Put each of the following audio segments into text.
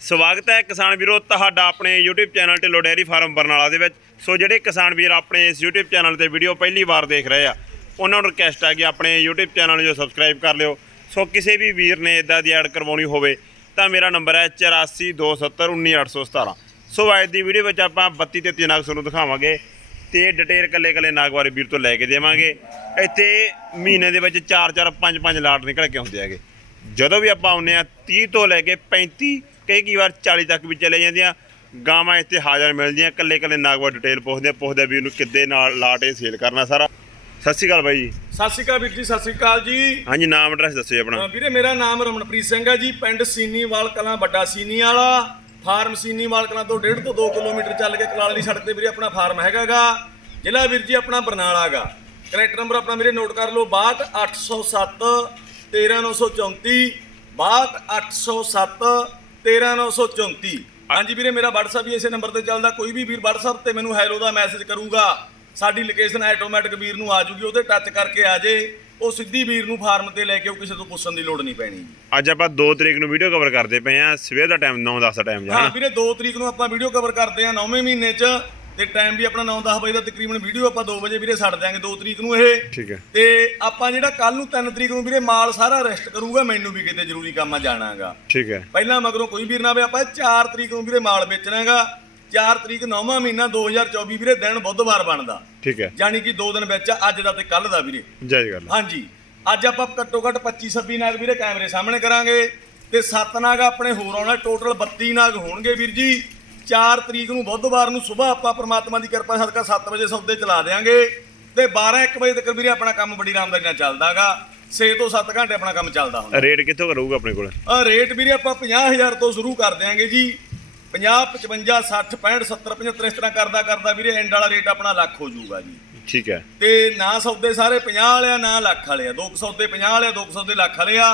ਸਵਾਗਤ ਹੈ ਕਿਸਾਨ ਵੀਰੋ ਤੁਹਾਡਾ ਆਪਣੇ YouTube channel Dhillon dairy farm Barnala ਦੇ ਵਿੱਚ। ਸੋ ਜਿਹੜੇ ਕਿਸਾਨ ਵੀਰ ਆਪਣੇ ਇਸ YouTube ਚੈਨਲ ਤੇ ਵੀਡੀਓ ਪਹਿਲੀ ਵਾਰ ਦੇਖ ਰਹੇ ਆ, ਉਹਨਾਂ ਨੂੰ ਰਿਕਵੈਸਟ ਆ ਕਿ ਆਪਣੇ YouTube ਚੈਨਲ ਨੂੰ ਜੋ ਸਬਸਕ੍ਰਾਈਬ ਕਰ ਲਿਓ। ਸੋ ਕਿਸੇ ਵੀ ਵੀਰ ਨੇ ਇਦਾਂ ਦੀ ਐਡ ਕਰਵਾਉਣੀ ਹੋਵੇ ਤਾਂ ਮੇਰਾ ਨੰਬਰ ਹੈ 8427191817 ਸੋ ਅੱਜ ਦੀ ਵੀਡੀਓ ਵਿੱਚ ਆਪਾਂ 32 ਤੇ 3 ਨਾਗ ਤੁਹਾਨੂੰ ਦਿਖਾਵਾਂਗੇ ਤੇ ਡਿਟੇਲ ਕੱਲੇ ਕੱਲੇ ਨਾਗ ਬਾਰੇ ਵੀਰ ਤੋਂ ਲੈ ਕੇ ਦੇਵਾਂਗੇ। ਇੱਥੇ ਮਹੀਨੇ ਦੇ ਵਿੱਚ 4 4 5 5 ਲਾਟ ਨਿਕਲ ਕੇ ਹੁੰਦੇ ਹੈਗੇ। ਜਦੋਂ ਵੀ ਆਪਾਂ ਆਉਂਦੇ ਆ 30 ਤੋਂ ਲੈ ਕੇ 35 ਕਈ ਕਈ ਵਾਰ 40 ਤੱਕ ਵੀ ਚਲੇ ਜਾਂਦੀਆਂ ਗਾਵਾਂ ਇੱਥੇ ਹਾਜ਼ਰ ਮਿਲਦੀਆਂ ਕੱਲੇ ਕੱਲੇ ਨਾਗਵਾ ਡਿਟੇਲ ਪੁੱਛਦੇ ਪੁੱਛਦੇ ਵੀ ਇਹਨੂੰ ਕਿੱਦੇ ਨਾਲ ਲਾਟ ਸੇਲ ਕਰਨਾ ਸਾਰਾ। ਸਤਿ ਸ਼੍ਰੀ ਅਕਾਲ ਬਾਈ ਜੀ। ਸਤਿ ਸ਼੍ਰੀ ਅਕਾਲ ਵੀਰ ਜੀ ਸਤਿ ਸ਼੍ਰੀ ਅਕਾਲ ਜੀ। ਹਾਂਜੀ ਨਾਮ ਐਡਰੈਸ ਦੱਸੋ ਜੀ ਆਪਣਾ। ਵੀਰੇ ਮੇਰਾ ਨਾਮ ਰਮਨਪ੍ਰੀਤ ਸਿੰਘ ਹੈ ਜੀ ਪਿੰਡ ਸੀਨੀਵਾਲ ਕਲਾਂ ਵੱਡਾ ਸੀਨੀ ਵਾਲਾ ਫਾਰਮ ਸੀਨੀਵਾਲ ਕਲਾਂ ਤੋਂ 1.5 ਤੋਂ 2 ਕਿਲੋਮੀਟਰ ਚੱਲ ਕੇ ਕਲਾਲ ਵਾਲੀ ਸੜਕ ਤੇ ਵੀਰੇ ਆਪਣਾ ਫਾਰਮ ਹੈਗਾਗਾ। ਜ਼ਿਲ੍ਹਾ ਵੀਰ ਜੀ ਆਪਣਾ ਬਰਨਾਲਾ ਗਾ। ਕਨੈਕਟ ਨੰਬਰ ਆਪਣਾ ਵੀਰੇ ਨੋਟ ਕਰ ਲਓ 62807 13934 62807 13934 ਹਾਂਜੀ ਵੀਰੇ ਮੇਰਾ WhatsApp ਵੀ ਇਸੇ ਨੰਬਰ ਤੇ ਚੱਲਦਾ। ਕੋਈ ਵੀ ਵੀਰ WhatsApp ਤੇ ਮੈਨੂੰ ਹੈਲੋ ਦਾ ਮੈਸੇਜ ਕਰੂਗਾ ਸਾਡੀ ਲੋਕੇਸ਼ਨ ਆਟੋਮੈਟਿਕ ਵੀਰ ਨੂੰ ਆ ਜੂਗੀ ਉਹਦੇ ਟੱਚ ਕਰਕੇ ਆ ਜੇ ਉਹ ਸਿੱਧੀ ਵੀਰ ਨੂੰ ਫਾਰਮ ਤੇ ਲੈ ਕੇ ਉਹ ਕਿਸੇ ਤੋਂ ਪੁੱਛਣ ਦੀ ਲੋੜ ਨਹੀਂ ਪੈਣੀ ਅੱਜ ਆਪਾਂ 2 ਤਰੀਕ ਨੂੰ ਵੀਡੀਓ ਕਵਰ ਕਰਦੇ ਪਏ ਆ ਸਵੇਰ ਦਾ ਟਾਈਮ 9-10 ਦਾ ਟਾਈਮ ਹਾਂ ਜਾਣਾ। ਵੀਰੇ 2 ਤਰੀਕ ਨੂੰ ਆਪਾਂ ਵੀਡੀਓ ਕਵਰ ਕਰਦੇ ਆ 9ਵੇਂ ਮਹੀਨੇ 'ਚ ਤੇ ਟਾਈਮ ਵੀ ਆਪਣਾ 9-10 ਵਜੇ ਦਾ ਤਕਰੀਬਨ ਵੀਡੀਓ ਆਪਾਂ 2 ਵਜੇ ਵੀਰੇ ਛੱਡ ਦਿਆਂਗੇ 2 ਤਰੀਕ ਨੂੰ ਇਹ। ਠੀਕ ਹੈ। ਤੇ ਆਪਾਂ ਜਿਹੜਾ ਕੱਲ ਨੂੰ 3 ਤਰੀਕ ਨੂੰ ਵੀਰੇ ਮਾਲ ਸਾਰਾ ਰੈਸਟ ਕਰੂਗਾ ਮੈਨੂੰ ਵੀ ਕਿਤੇ ਜ਼ਰੂਰੀ ਕੰਮ ਆ ਜਾਣਾਗਾ। ਠੀਕ ਹੈ। ਪਹਿਲਾਂ ਮਗਰੋਂ ਕੋਈ ਵੀਰ ਨਾ ਆਵੇ ਆਪਾਂ 4 ਤਰੀਕ ਨੂੰ ਵੀਰੇ ਮਾਲ ਵੇਚਣਾਗਾ। 4 ਤਰੀਕ 9ਵਾਂ ਮਹੀਨਾ 2024 ਵੀਰੇ ਦਿਨ ਬੁੱਧਵਾਰ ਬਣਦਾ। ਠੀਕ ਹੈ। ਯਾਨੀ ਕਿ 2 ਦਿਨ ਵਿੱਚ ਅੱਜ ਦਾ ਤੇ ਕੱਲ ਦਾ ਵੀਰੇ। ਜੈ ਜੀ ਗੱਲ। ਹਾਂਜੀ। ਅੱਜ ਆਪਾਂ ਘੱਟੋ ਘੱਟ 25 26 ਨਾਗ ਵੀਰੇ ਕੈਮਰੇ ਸਾਹਮਣੇ ਕਰਾਂਗੇ। ਤੇ 7 ਨਾਗ ਆਪਣੇ ਹੋਰ ਆਉਣਾ ਟੋਟਲ 32 ਨਾਗ ਹੋਣਗੇ ਵੀਰ ਜੀ। 4 ਤਰੀਕ ਨੂੰ ਬੁੱਧਵਾਰ ਨੂੰ ਸਵੇਰ ਆਪਾਂ ਪ੍ਰਮਾਤਮਾ ਦੀ ਕਿਰਪਾ ਸਦਕਾ 7 ਵਜੇ ਸੌਦੇ ਚਲਾ ਦੇਾਂਗੇ ਤੇ 12 1 ਵਜੇ ਤੱਕ ਵੀਰੇ ਆਪਣਾ ਕੰਮ ਬੜੀ ਆਰਾਮਦਾਰੀ ਨਾਲ ਚੱਲਦਾਗਾ। 6 ਤੋਂ 7 ਘੰਟੇ ਆਪਣਾ ਕੰਮ ਚੱਲਦਾ ਹੁੰਦਾ। ਰੇਟ ਕਿੱਥੋਂ ਕਰੂਗਾ ਆਪਣੇ ਕੋਲ? ਆ ਰੇਟ ਵੀਰੇ ਆਪਾਂ 50000 ਤੋਂ ਸ਼ੁਰੂ ਕਰ ਦਿਆਂਗੇ ਜੀ। 50 55 60 65 70 75 ਇਸ ਤਰ੍ਹਾਂ ਕਰਦਾ ਕਰਦਾ ਵੀਰੇ ਐਂਡ ਵਾਲਾ ਰੇਟ ਆਪਣਾ ਲੱਖ ਹੋ ਜਾਊਗਾ ਜੀ। ਠੀਕ ਹੈ। ਤੇ ਨਾ ਸੌਦੇ ਸਾਰੇ 50 ਵਾਲੇ ਆ ਨਾ ਲੱਖ ਵਾਲੇ ਆ ਦੋ ਕੁ ਸੌਦੇ 50 ਵਾਲੇ ਆ ਦੋ ਕੁ ਸੌਦੇ ਲੱਖ ਵਾਲੇ ਆ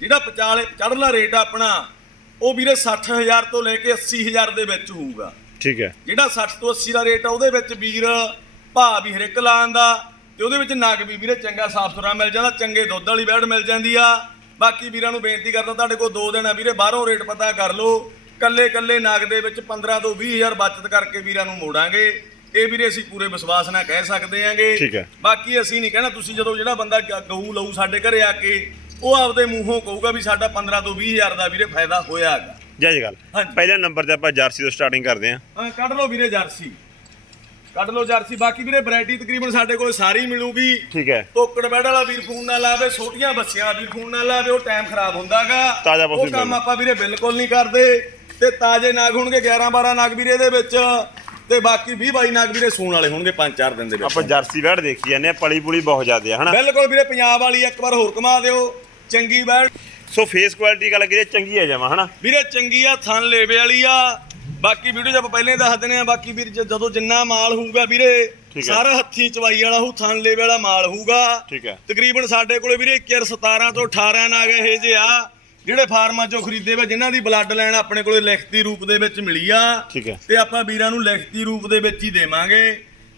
ਜਿਹੜਾ 50 ਵਾਲੇ ਚੜ੍ਹਲਾ ਰੇਟ ਆ ਆਪਣਾ ਉਹ ਵੀਰੇ 60000 ਤੋਂ ਲੈ ਕੇ 80000 ਦੇ ਵਿੱਚ ਹੋਊਗਾ। ਠੀਕ ਹੈ। ਜਿਹੜਾ 60 ਤੋਂ 80 ਦਾ ਰੇਟ ਆ ਉਹਦੇ ਵਿੱਚ ਵੀਰ ਭਾਅ ਵੀ ਹਰ ਇੱਕ ਲਾਣ ਦਾ ਤੇ ਉਹਦੇ ਵਿੱਚ ਨਗ ਵੀ ਵੀਰੇ ਚੰਗਾ ਸਾਫ਼ ਸੁਥਰਾ ਮਿਲ ਜਾਂਦਾ ਚੰਗੇ ਦੁੱਧ ਵਾਲੀ ਬੈਡ ਮਿਲ ਜਾਂਦੀ ਆ। ਬਾਕੀ ਵੀਰਾਂ ਨੂੰ ਬੇਨਤੀ ਕਰਦਾ ਤੁਹਾਡੇ ਕੋਲ ਦੋ ਦਿਨ ਆ ਵੀਰੇ ਬਾਹਰੋਂ ਰੇਟ ਪਤਾ ਕਰ ਲਓ। ਕੱਲੇ ਕੱਲੇ ਨਗ ਦੇ ਵਿੱਚ 15 ਤੋਂ 20000 ਬਚਤ ਕਰਕੇ ਵੀਰਾਂ ਨੂੰ ਮੋੜਾਂਗੇ। ਇਹ ਵੀਰੇ ਅਸੀਂ ਪੂਰੇ ਵਿਸ਼ਵਾਸ ਨਾਲ ਕਹਿ ਸਕਦੇ ਆਂਗੇ। ਠੀਕ ਹੈ। ਬਾਕੀ ਅਸੀਂ ਨਹੀਂ ਕਹਿਣਾ ਤੁਸੀਂ ਜਦੋਂ ਜਿਹੜਾ ਬੰਦਾ ਗਊ ਲਊ ਸਾਡੇ ਘਰੇ ਆ ਕੇ ਉਹ ਆਪਦੇ ਮੂੰਹੋਂ ਕਹੂਗਾ ਵੀ ਸਾਡਾ 15 ਤੋਂ 20000 ਦਾ ਵੀਰੇ ਫਾਇਦਾ ਹੋਇਆ ਹੈਗਾ। ਜੈ ਜੀ ਗੱਲ ਹਾਂਜੀ। ਪਹਿਲੇ ਨੰਬਰ ਤੇ ਆਪਾਂ ਜਰਸੀ ਤੋਂ ਸਟਾਰਟਿੰਗ ਕਰਦੇ ਆ ਹਾਂ ਕੱਢ ਲਓ ਵੀਰੇ ਜਰਸੀ। ਕੱਢ ਲਓ ਜਰਸੀ। ਬਾਕੀ ਵੀਰੇ ਵੈਰਾਈਟੀ ਤਕਰੀਬਨ ਸਾਡੇ ਕੋਲ ਸਾਰੀ ਮਿਲੂਗੀ। ਠੀਕ ਹੈ। ਟੋਕੜ ਬੈਡ ਵਾਲਾ ਵੀਰ ਫੋਨ ਨਾਲ ਲਾਵੇ ਛੋਟੀਆਂ ਬੱਸੀਆਂ ਵਾਲਾ ਵੀਰ ਫੋਨ ਨਾਲ ਲਾਵੇ ਉਹ ਟਾਈਮ ਖਰਾਬ ਹੁੰਦਾਗਾ। ਤਾਜ਼ਾ ਪਸ਼ੂ ਉਹ ਕੰਮ ਮਿਲਦਾ। ਆਪਾਂ ਵੀਰੇ ਬਿਲਕੁਲ ਨਹੀਂ ਕਰਦੇ। ਤੇ ਤਾਜ਼ੇ ਨਾਗ ਹੋਣਗੇ 11 12 ਨਾਗ ਵੀਰੇ ਦੇ ਵਿੱਚ। ਤੇ ਬਾਕੀ 20 22 ਨਾਗ ਵੀਰੇ ਸੂਣ ਵਾਲੇ ਹੋਣਗੇ 5-4 ਦਿਨ ਦੇ ਵਿੱਚ। ਆਪਾਂ ਜਰਸੀ ਵੈੜ ਦੇਖੀ ਜਾਂਦੇ ਆ ਪਲੀ ਪੁਲੀ ਬਹੁਤ ਜ਼ਿਆਦੇ ਆ ਹਨਾ? ਬਿਲਕੁਲ ਵੀਰੇ ਪੰਜਾਬ ਵਾਲੀ ਇੱਕ ਵਾਰ ਹੋਰ ਕਮਾ ਦਿਓ। ਚੰਗੀ ਬੈਡ ਸੋ ਫੇਸ ਕੁਆਲਿਟੀ ਗੱਲ ਕਰੀਏ ਚੰਗੀ ਹੈ ਜਮਾ ਹਨਾ? ਵੀਰੇ ਚੰਗੀ ਆ ਥਣ ਲੇਵੇ ਵਾਲੀ ਆ। ਬਾਕੀ ਵੀਡੀਓ ਆਪਾਂ ਪਹਿਲਾਂ ਹੀ ਦੱਸ ਦਿੰਦੇ ਆ ਬਾਕੀ ਵੀਰ ਜਦੋਂ ਜਿੰਨਾ ਮਾਲ ਹੋਊਗਾ ਵੀਰੇ ਹੈ। ਸਾਰਾ ਹੱਥੀਂ ਚਵਾਈ ਵਾਲਾ ਹੋਊ ਥਣ ਲੇਵੇ ਵਾਲਾ ਮਾਲ ਹੋਊਗਾ। ਠੀਕ ਹੈ ਤਕਰੀਬਨ ਸਾਡੇ ਕੋਲੇ ਵੀਰੇ 21 17 ਤੋਂ 18 ਨਾਗ ਇਹ ਜੇ ਆ ਜਿਹੜੇ ਫਾਰਮਾਂ ਚੋਂ ਖਰੀਦੇ ਵੇ ਜਿਨ੍ਹਾਂ ਦੀ ਬਲੱਡ ਲਾਈਨ ਆਪਣੇ ਕੋਲੇ ਲਿਖਤੀ ਰੂਪ ਦੇ ਵਿੱਚ ਮਿਲੀ ਆ। ਠੀਕ ਹੈ ਤੇ ਆਪਾਂ ਵੀਰਾਂ ਨੂੰ ਲਿਖਤੀ ਰੂਪ ਦੇ ਵਿੱਚ ਹੀ ਦੇਵਾਂਗੇ।